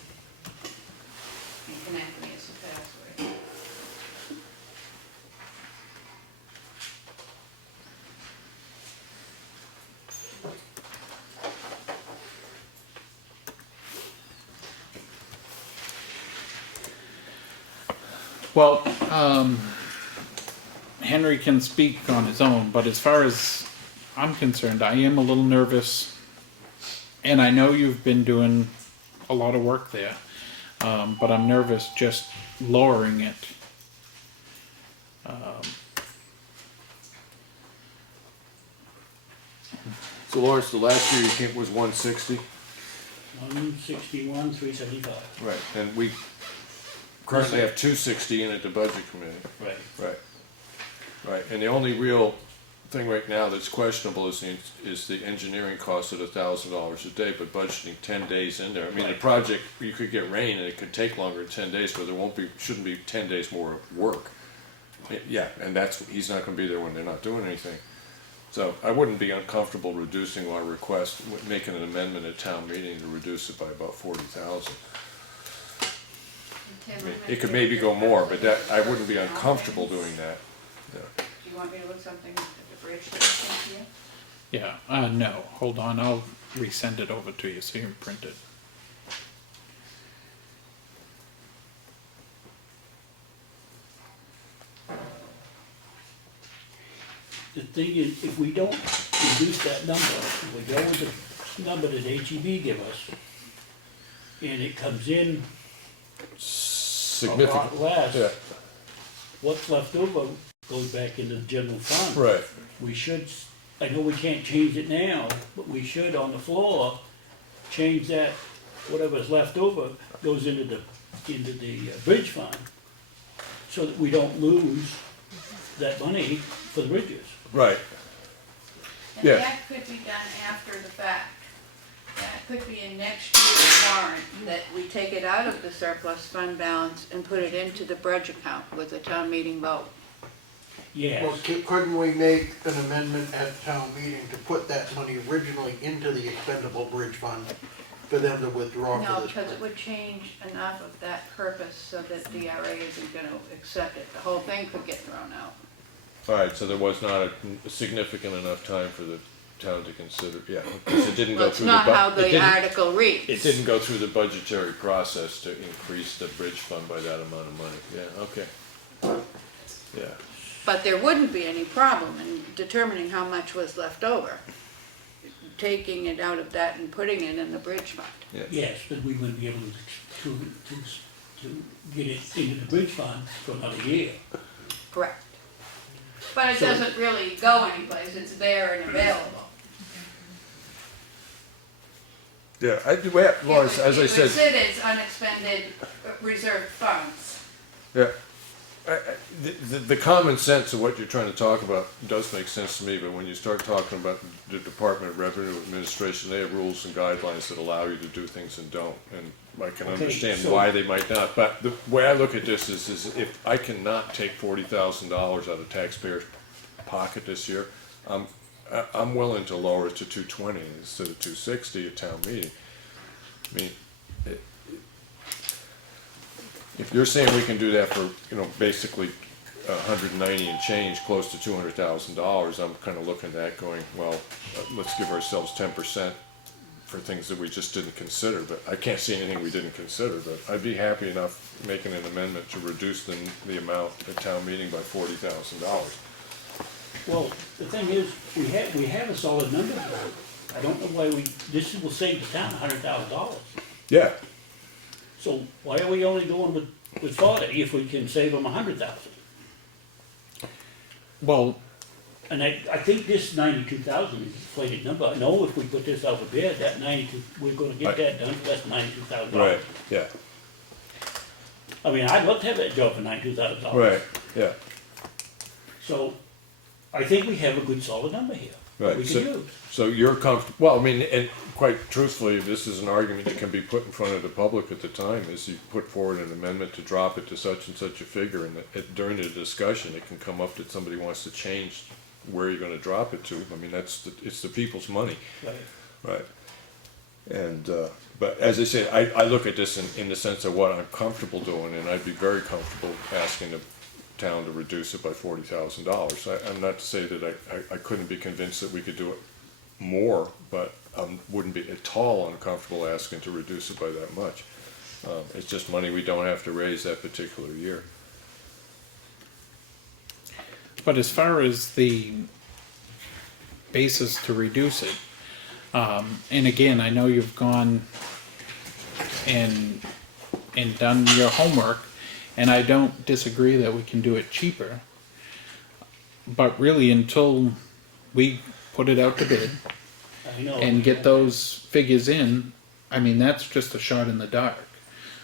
And connect me is the password. Well, Henry can speak on his own, but as far as I'm concerned, I am a little nervous. And I know you've been doing a lot of work there, but I'm nervous just lowering it. So Lawrence, the last year you came was 160? 161, 375. Right. And we currently have 260 in at the budget committee. Right. Right. Right. And the only real thing right now that's questionable is the engineering cost at $1,000 a day, but budgeting 10 days in there. I mean, the project, you could get rain and it could take longer than 10 days, but shouldn't be 10 days more of work. Yeah, and he's not gonna be there when they're not doing anything. So I wouldn't be uncomfortable reducing our request, making an amendment at town meeting to reduce it by about 40,000. I mean, it could maybe go more, but I wouldn't be uncomfortable doing that. Yeah. Do you want me to look something at the bridge that you sent here? Yeah, no, hold on, I'll resend it over to you so you can print it. The thing is, if we don't reduce that number, if we go with the number that HEB give us, and it comes in a Significant. lot less, Yeah. what's left over goes back into the general fund. Right. We should, I know we can't change it now, but we should on the floor, change that, whatever's left over goes into the bridge fund, so that we don't lose that money for the bridges. Right. And Yeah. that could be done after the fact. That could be in next year's warrant, that we take it out of the surplus fund balance and put it into the bridge account with a town meeting vote. Yes. Well, couldn't we make an amendment at town meeting to put that money originally into the expendable bridge fund for them to withdraw No, for this? because it would change enough of that purpose so that DRA isn't gonna accept it. The whole thing could get thrown out. All right, so there was not a significant enough time for the town to consider, yeah, because it didn't Well, go it's through the. not how it the didn't- article reads. It didn't go through the budgetary process to increase the bridge fund by that amount of money, yeah, okay. Yeah, But there wouldn't be any problem in determining how much was left over. Taking it out of that and putting it in the bridge fund. yeah. Yes, but we wouldn't be able to get it into the bridge fund for another year. Correct. But it doesn't really go anyplace, it's there and available. Yeah, well, Lawrence, as I It would said, sit as unexpended reserved funds. yeah. The common sense of what you're trying to talk about does make sense to me, but when you start talking about the Department of Revenue Administration, they have rules and guidelines that allow you to do things and don't, and I can Okay, understand so- why they might not, but the way I look at this is if I cannot take $40,000 out of taxpayers' pocket this year, I'm willing to lower it to 220 instead of 260 at town meeting. I mean, if you're saying we can do that for, basically 190 and change, close to $200,000, I'm kind of looking at that going, well, let's give ourselves 10% for things that we just didn't consider, but I can't see anything we didn't consider, but I'd be happy enough making an amendment to reduce the amount at town meeting by $40,000. Well, the thing is, we have a solid number for it. I don't know why this will save the town $100,000. Yeah. So why are we only going with 40 if we can save them 100,000? Well, And I think this 92,000 is a inflated number. I know if we put this out for bid, that 92, we're gonna get that done for less than $92,000. Right, yeah, I mean, I'd love to have that job for $92,000. yeah, So, I think we have a good solid number here, that right. we can So, use. so you're comfortable, well, I mean, and quite truthfully, this is an argument that can be put in front of the public at the time, is you put forward an amendment to drop it to such and such a figure, and during the discussion, it can come up that somebody wants to change where you're gonna drop it to. I mean, it's the people's money. Right. Right. And, but as I say, I look at this in the sense of what I'm comfortable doing, and I'd be very comfortable asking the town to reduce it by $40,000. I'm not to say that I couldn't be convinced that we could do it more, but wouldn't be at all uncomfortable asking to reduce it by that much. It's just money we don't have to raise that particular year. But as far as the basis to reduce it, and again, I know you've gone and done your homework, and I don't disagree that we can do it cheaper. But really, until we put it out to bid I know. and get those figures in, I mean, that's just a shot in the dark.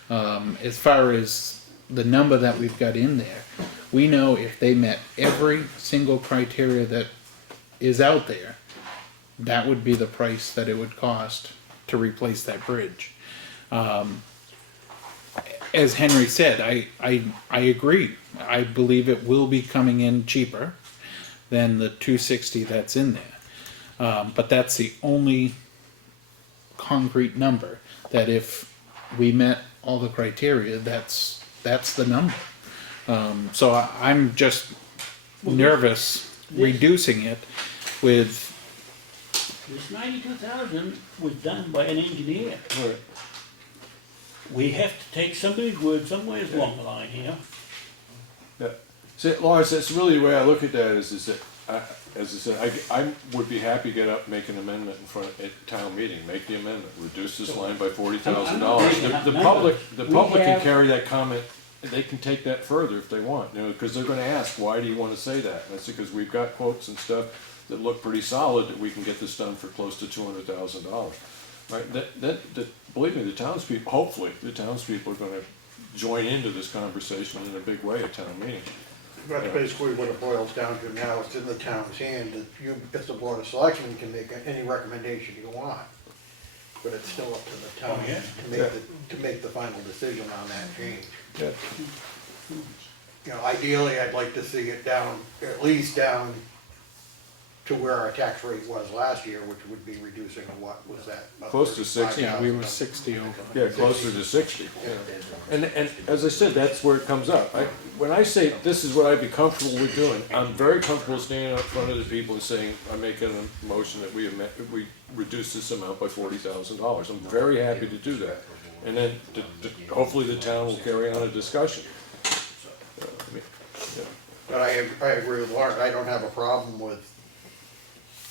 As far as the number that we've got in there, we know if they met every single criteria that is out there, that would be the price that it would cost to replace that bridge. As Henry said, I agree. I believe it will be coming in cheaper than the 260 that's in there. But that's the only concrete number, that if we met all the criteria, that's the number. So I'm just nervous reducing it with. This 92,000 was done by an engineer. Right. We have to take somebody's word somewhere along the line here. Yeah. See, Lawrence, that's really the way I look at that is that, as I said, I would be happy to get up, make an amendment in front at town meeting, make the amendment, reduce this line by $40,000. The public can carry that comment, they can take that further if they want, you know, because they're gonna ask, why do you wanna say that? And that's because we've got quotes and stuff that look pretty solid, that we can get this done for close to $200,000. Right, believe me, the townspeople, hopefully, the townspeople are gonna join into this conversation in a big way at town meeting. That's basically what it boils down to now, it's in the town's hand, that you, as the board of selectmen, can make any recommendation you want. But it's still up to the town to make the final decision on that change. Yeah. You know, ideally, I'd like to see it down, at least down to where our tax rate was last year, which would be reducing, what was that? About Close to 60. Yeah, we were 60 over. Yeah, closer to 60. Yeah. And as I said, that's where it comes up. When I say this is what I'd be comfortable with doing, I'm very comfortable standing up in front of the people and saying, I'm making a motion that we reduce this amount by $40,000. I'm very happy to do that. And then hopefully the town will carry on a discussion. But I agree with Lauren, I don't have a problem with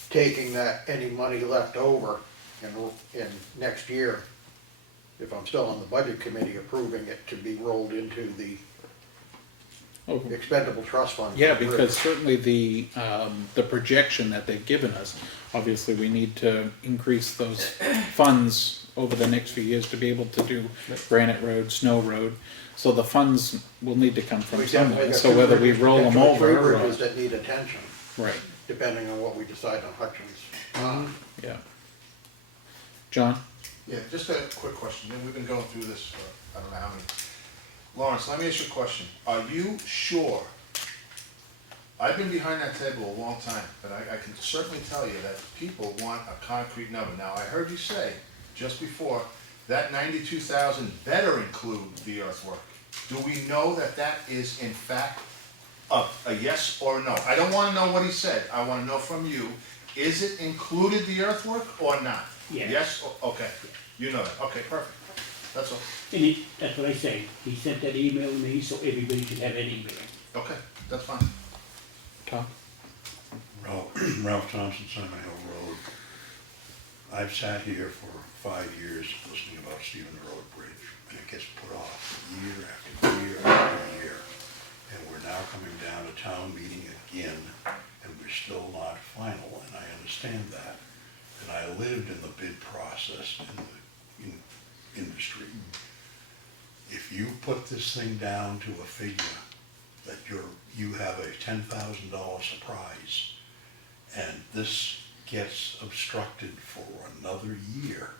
taking that, any money left over in next year, if I'm still on the budget committee, approving it to be rolled into the expendable trust fund. Yeah, because certainly the projection that they've given us, obviously we need to increase those funds over the next few years to be able to do Granite Road, Snow Road. So the funds will need to come from somewhere, so whether we roll them over Three or. bridges that need attention. Right. Depending on what we decide on Hutchins. Yeah. John? Yeah, just a quick question, and we've been going through this for, I don't know how many. Lawrence, let me ask you a question. Are you sure? I've been behind that table a long time, but I can certainly tell you that people want a concrete number. Now, I heard you say, just before, that 92,000 better include the earthwork. Do we know that that is in fact a yes or no? I don't wanna know what he said, I wanna know from you, is it included the earthwork or not? Yeah. Yes, okay, you know that, okay, perfect, that's all. And that's what I say, he sent that email to me, so everybody should have that email. Okay, that's fine. Tom? Ralph Thompson, Simon Hill Road. I've sat here for 5 years listening about Stephen Road Bridge, and it gets put off year after year after year. And we're now coming down to town meeting again, and we're still understand that. And I lived in the bid process in the industry. If you put this thing down to a figure that you have a $10,000 surprise, and this gets obstructed for another year,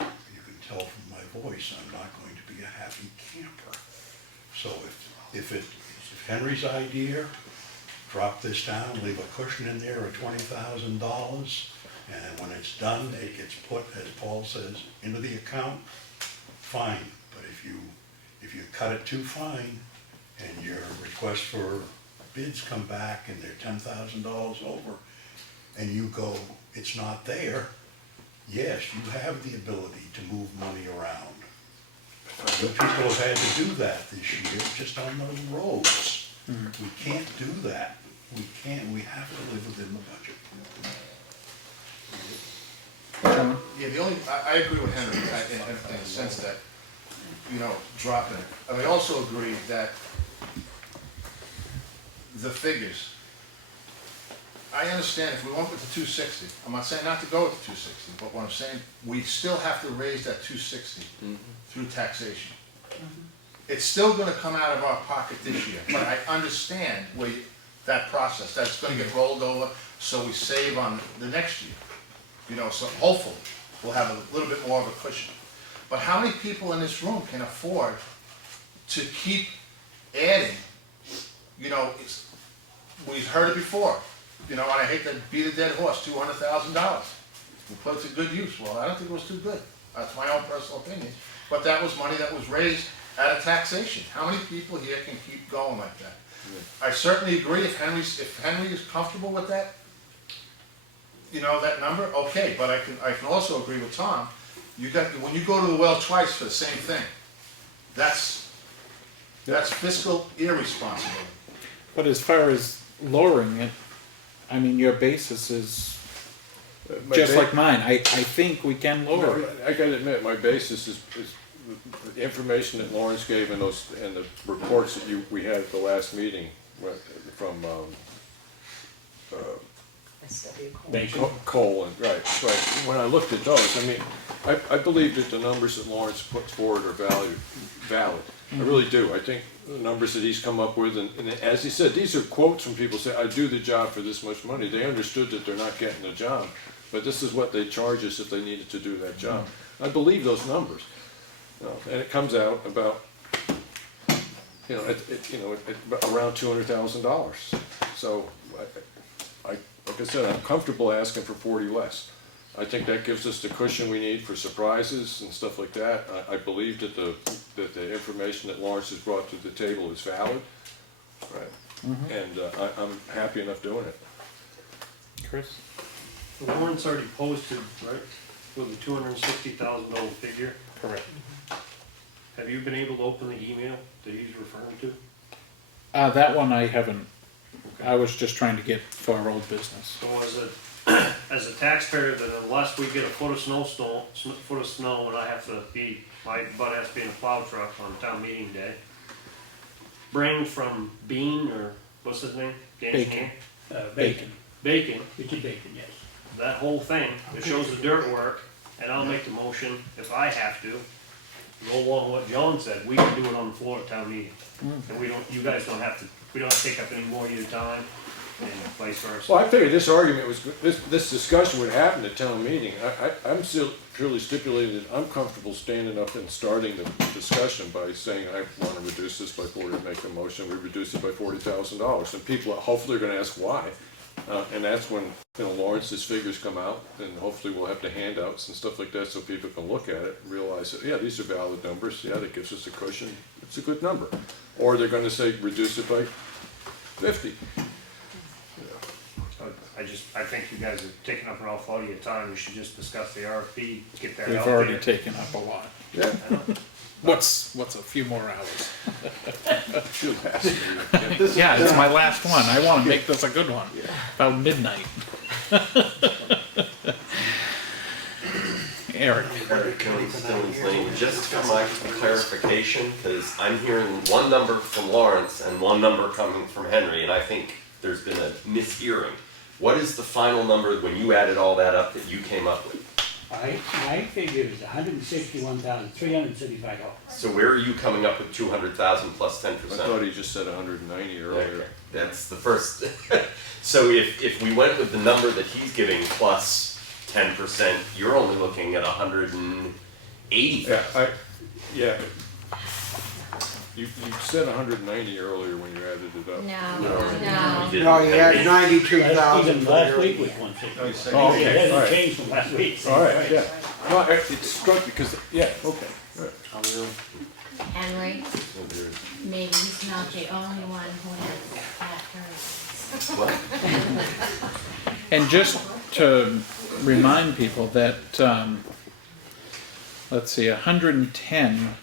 you can tell from my voice, I'm not going to be a happy camper. So if Henry's idea, drop this down, leave a cushion in there of $20,000, and when it's done, it gets put, as Paul says, into the account, fine. But if you cut it too fine, and your request for bids come back and they're $10,000 over, and you go, it's not there, yes, you have the ability to move money around. You people have had to do that this year, just on the roads. We can't do that. We have to live within the budget. Yeah, the only, I agree with Henry in the sense that, dropping it. And I also agree that the figures, I understand if we went with the 260, I'm not saying not to go with the 260, but what I'm saying, we still have to raise that 260 through taxation. It's still gonna come out of our pocket this year, but I understand that process, that's gonna get rolled over, so we save on the next year. So hopefully, we'll have a little bit more of a cushion. But how many people in this room can afford to keep adding, we've heard it before, and I hate to beat a dead horse, $200,000. We put it to good use. Well, I don't think it was too good. That's my own personal opinion. But that was money that was raised out of taxation. How many people here can keep going like that? I certainly agree, if Henry is comfortable with that, that number, okay, but I can also agree with Tom. When you go to the well twice for the same thing, that's fiscal irresponsibility. But as far as lowering it, I mean, your basis is just like mine. I think we can lower it. I gotta admit, my basis is the information that Lawrence gave and the reports that we had at the last meeting from Cole and right. When I looked at those, I mean, I believe that the numbers that Lawrence puts forward are valid. I really do. I think the numbers that he's come up with, and as he said, these are quotes from people saying, I do the job for this much money. They understood that they're not getting the job, but this is what they charge us if they needed to do that job. I believe those numbers. And it comes out about, around $200,000. So, like I said, I'm comfortable asking for 40 less. I think that gives us the cushion we need for surprises and stuff like that. I believe that the information that Lawrence has brought to the table is valid, right? And I'm happy enough doing it. Chris? The warrant's already posted, right, with the $260,000 figure. Correct. Have you been able to open the email that he's referring to? That one I haven't. I was just trying to get for our old business. So as a taxpayer, then unless we get a foot of snow, and I have to my butt has to be in a plow truck on town meeting day, bring from Bean, or what's his name? Bacon. Bacon. Bacon. Richard Bacon, yes. That whole thing, it shows the dirt work, and I'll make the motion if I have to. Go along with what John said, we can do it on the floor at town meeting. And you guys don't have to, we don't have to take up any more of your time, and vice versa. Well, I figured this argument was, this discussion would happen at town meeting. I'm still purely stipulating that I'm comfortable standing up and starting the discussion by saying I want to reduce this by 40, make the motion, we reduce it by $40,000. And people hopefully are going to ask why. And that's when Lawrence's figures come out, and hopefully we'll have the handouts and stuff like that so people can look at it and realize that, yeah, these are valid numbers, yeah, that gives us a cushion, it's a good number. Or they're going to say reduce it by 50. I think you guys are taking up an awful lot of your time, we should just discuss the RFP, get that out We've there. already taken up a lot. Yeah. What's a few more hours? This Yeah, it's my last one. I want to make this a good one. About midnight. Eric. Stone's Lane, just for my clarification, because I'm hearing one number from Lawrence and one number coming from Henry, and I think there's been a mishearing. What is the final number when you added all that up that you came up with? My figure is $161,375. So where are you coming up with 200,000 plus 10%? I thought he just said 190 earlier. Okay, that's the first. So if we went with the number that he's giving plus 10%, you're only looking at 180. Yeah. You said 190 earlier when you added it up. No. No, you had 92,000. Even last week was 160. Oh, okay, It hasn't alright. changed from last week. All right, yeah. No, it struck me because, yeah, okay. All right. Henry, maybe he's not the only one who has that What? And just to remind people that, let's see, 110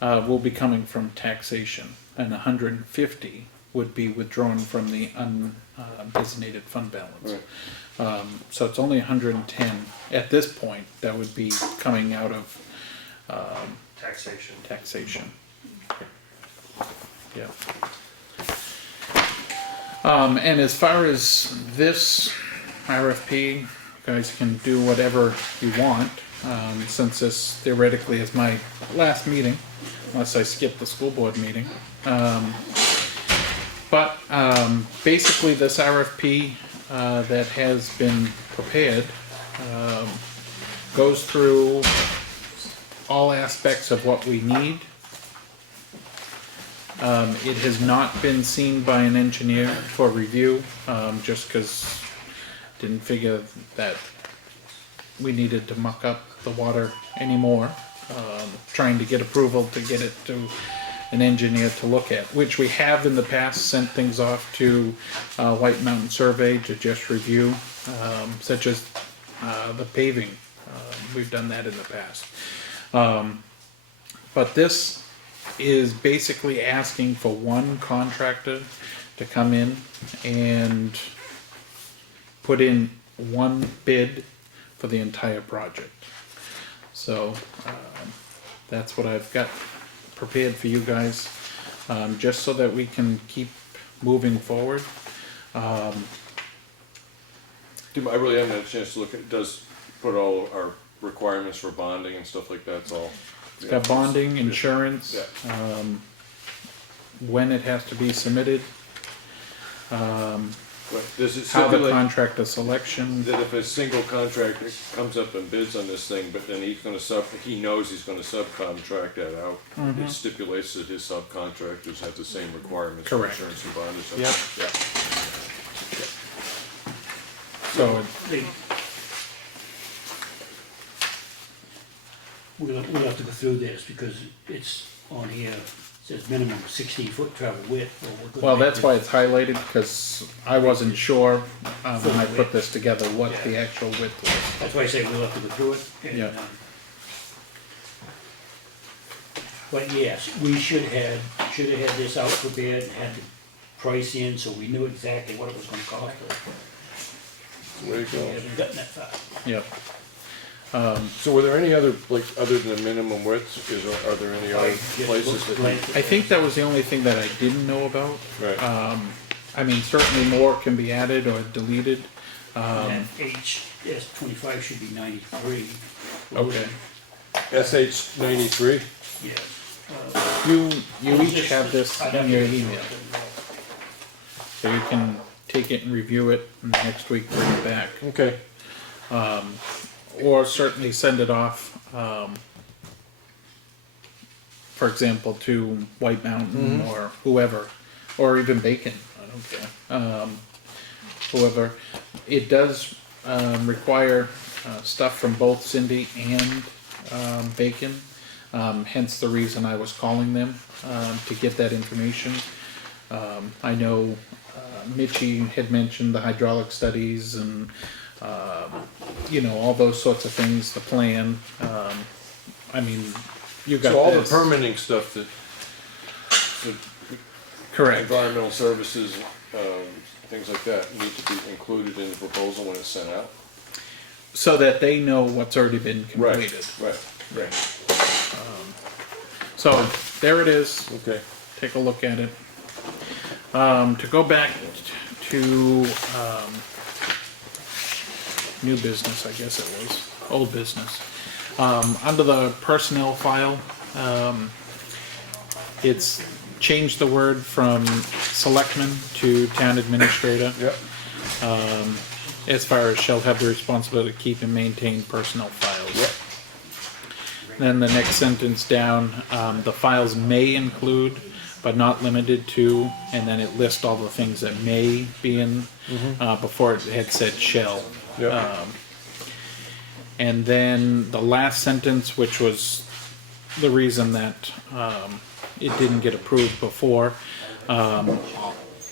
will be coming from taxation, and 150 would be withdrawn from the undesignated fund balance. So it's only 110 at this point that would be coming out of taxation. Yeah. And as far as this RFP, you guys can do whatever you want, since this theoretically is my last meeting, unless I skip the school board meeting. But basically this RFP that has been prepared goes through all aspects of what we need. It has not been seen by an engineer for review, just because didn't figure that we needed to muck up the water anymore. Trying to get approval to get it to an engineer to look at, which we have in the past sent things off to White Mountain Survey to just review, such as the paving. We've done that in the past. But this is basically asking for one contractor to come in and put in one bid for the entire project. So that's what I've got prepared for you guys, just so that we can keep moving forward. I really haven't had a chance to look at it. It does put all our requirements for bonding and stuff like that. It's all. It's got bonding, insurance, when it has to be submitted, Does it how the stipulate contractor selection. that if a single contractor comes up and bids on this thing, but then he knows he's gonna subcontract that out, it stipulates that his subcontractors have the same requirements for Correct. insurance and bond and stuff? Yep. Yeah. So We'll have to go through this because it's on here, it says minimum 16-foot travel width. well, that's why it's highlighted, because I wasn't sure when I put this together what the actual width was. That's why I say we'll have to go through it. And, Yeah. But yes, we should have had this out prepared and had the price in, so we knew exactly what it was gonna cost us. Way to We go. haven't gotten that far. Yep. So were there any other, like, other than minimum widths, are there any other places that? I think that was the only thing that I didn't know about. Right. I mean, certainly more can be added or deleted. And HS25 should be 93. Okay. SH 93? Yes. You each have this in your email, so you can take it and review it, and next week bring it back. Okay. Or certainly send it off, for example, to White Mountain or whoever, or even Bacon, I don't care. Whoever. It does require stuff from both Cindy and Bacon, hence the reason I was calling them to get that information. I know Mitchie had mentioned the hydraulic studies and all those sorts of things, the plan. I mean, you got So all the this. permitting stuff that, Correct. environmental services, things like that need to be included in the proposal when it's sent out? So that they know what's already been completed. Right. So there it is. Okay. Take a look at it. To go back to, new business, I guess it was, old business. Under the personnel file, it's changed the word from selectman to town administrator. Yep. As far as shall have the responsibility to keep and maintain personnel files. Yep. Then the next sentence down, the files may include, but not limited to, and then it lists all the things that may be in, before it had said shall. Yep. And then the last sentence, which was the reason that it didn't get approved before,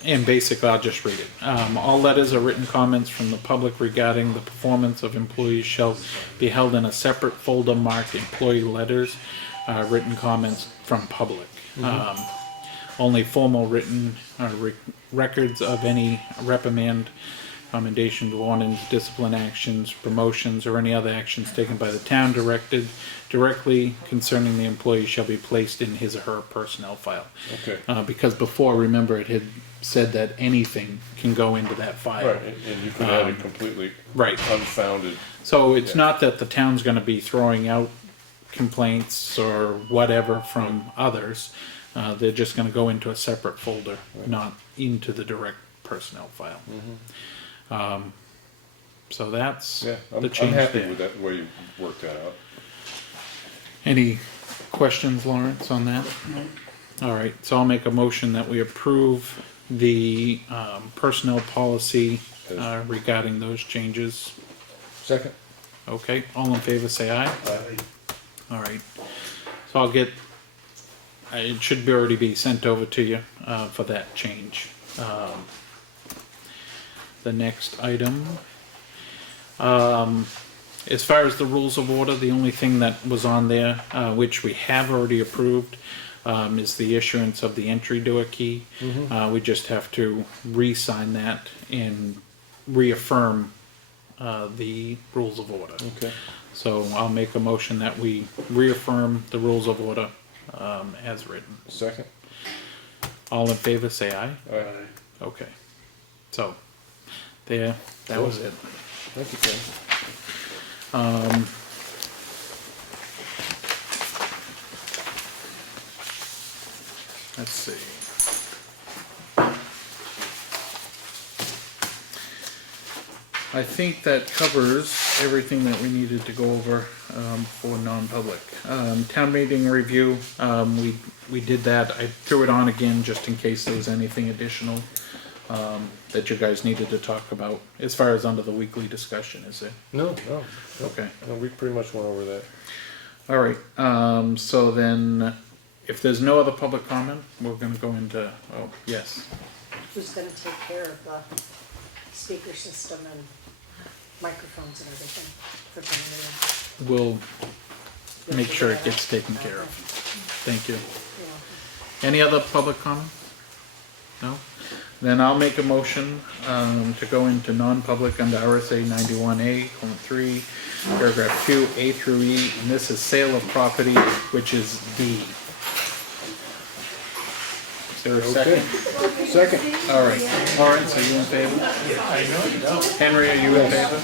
and basically I'll just read it. All letters or written comments from the public regarding the performance of employees shall be held in a separate folder marked employee letters, written comments from public. Only formal written records of any reprimand, commendation, warnings, discipline actions, promotions, or any other actions taken by the town directly concerning the employee shall be placed in his or her personnel file. Okay. Because before, remember, it had said that anything can go into that file. Right, and you can add it completely Right. unfounded. So it's not that the town's gonna be throwing out complaints or whatever from others. They're just gonna go into a separate folder, not into the direct personnel file. So that's Yeah, the I'm change happy there. with that, the way you worked that out. Any questions, Lawrence, on that? All right, so I'll make a motion that we approve the personnel policy regarding those changes. Second. Okay, all in favor, say aye. All right, so I'll get, it should already be sent over to you for that change. The next item, as far as the rules of order, the only thing that was on there, which we have already approved, is the issuance of the entry door key. We just have to re-sign that and reaffirm the rules of order. Okay. So I'll make a motion that we reaffirm the rules of order as written. Second. All in favor, say aye. Aye. Okay. So, there, that was it. Thank you, Ken. Let's see. I think that covers everything that we needed to go over for non-public. Town meeting review, we did that. I threw it on again just in case there was anything additional that you guys needed to talk about, as far as under the weekly discussion, is there? No. Okay. No, we pretty much went over that. All right, so then, if there's no other public comment, we're gonna go into, oh, yes. Who's gonna take care of the speaker system and microphones and everything for the meeting? We'll make sure it gets taken care of. Thank you. Yeah. Any other public comment? No? Then I'll make a motion to go into non-public under RSA 91A:3, paragraph 2, A through E, and this is sale of property, which is D. Is there a second? Second. All right. Lawrence, are you in favor? Henry, are you in favor?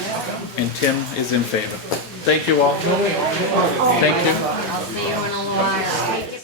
And Tim is in favor. Thank you all. Thank you. I'll see you in a little while.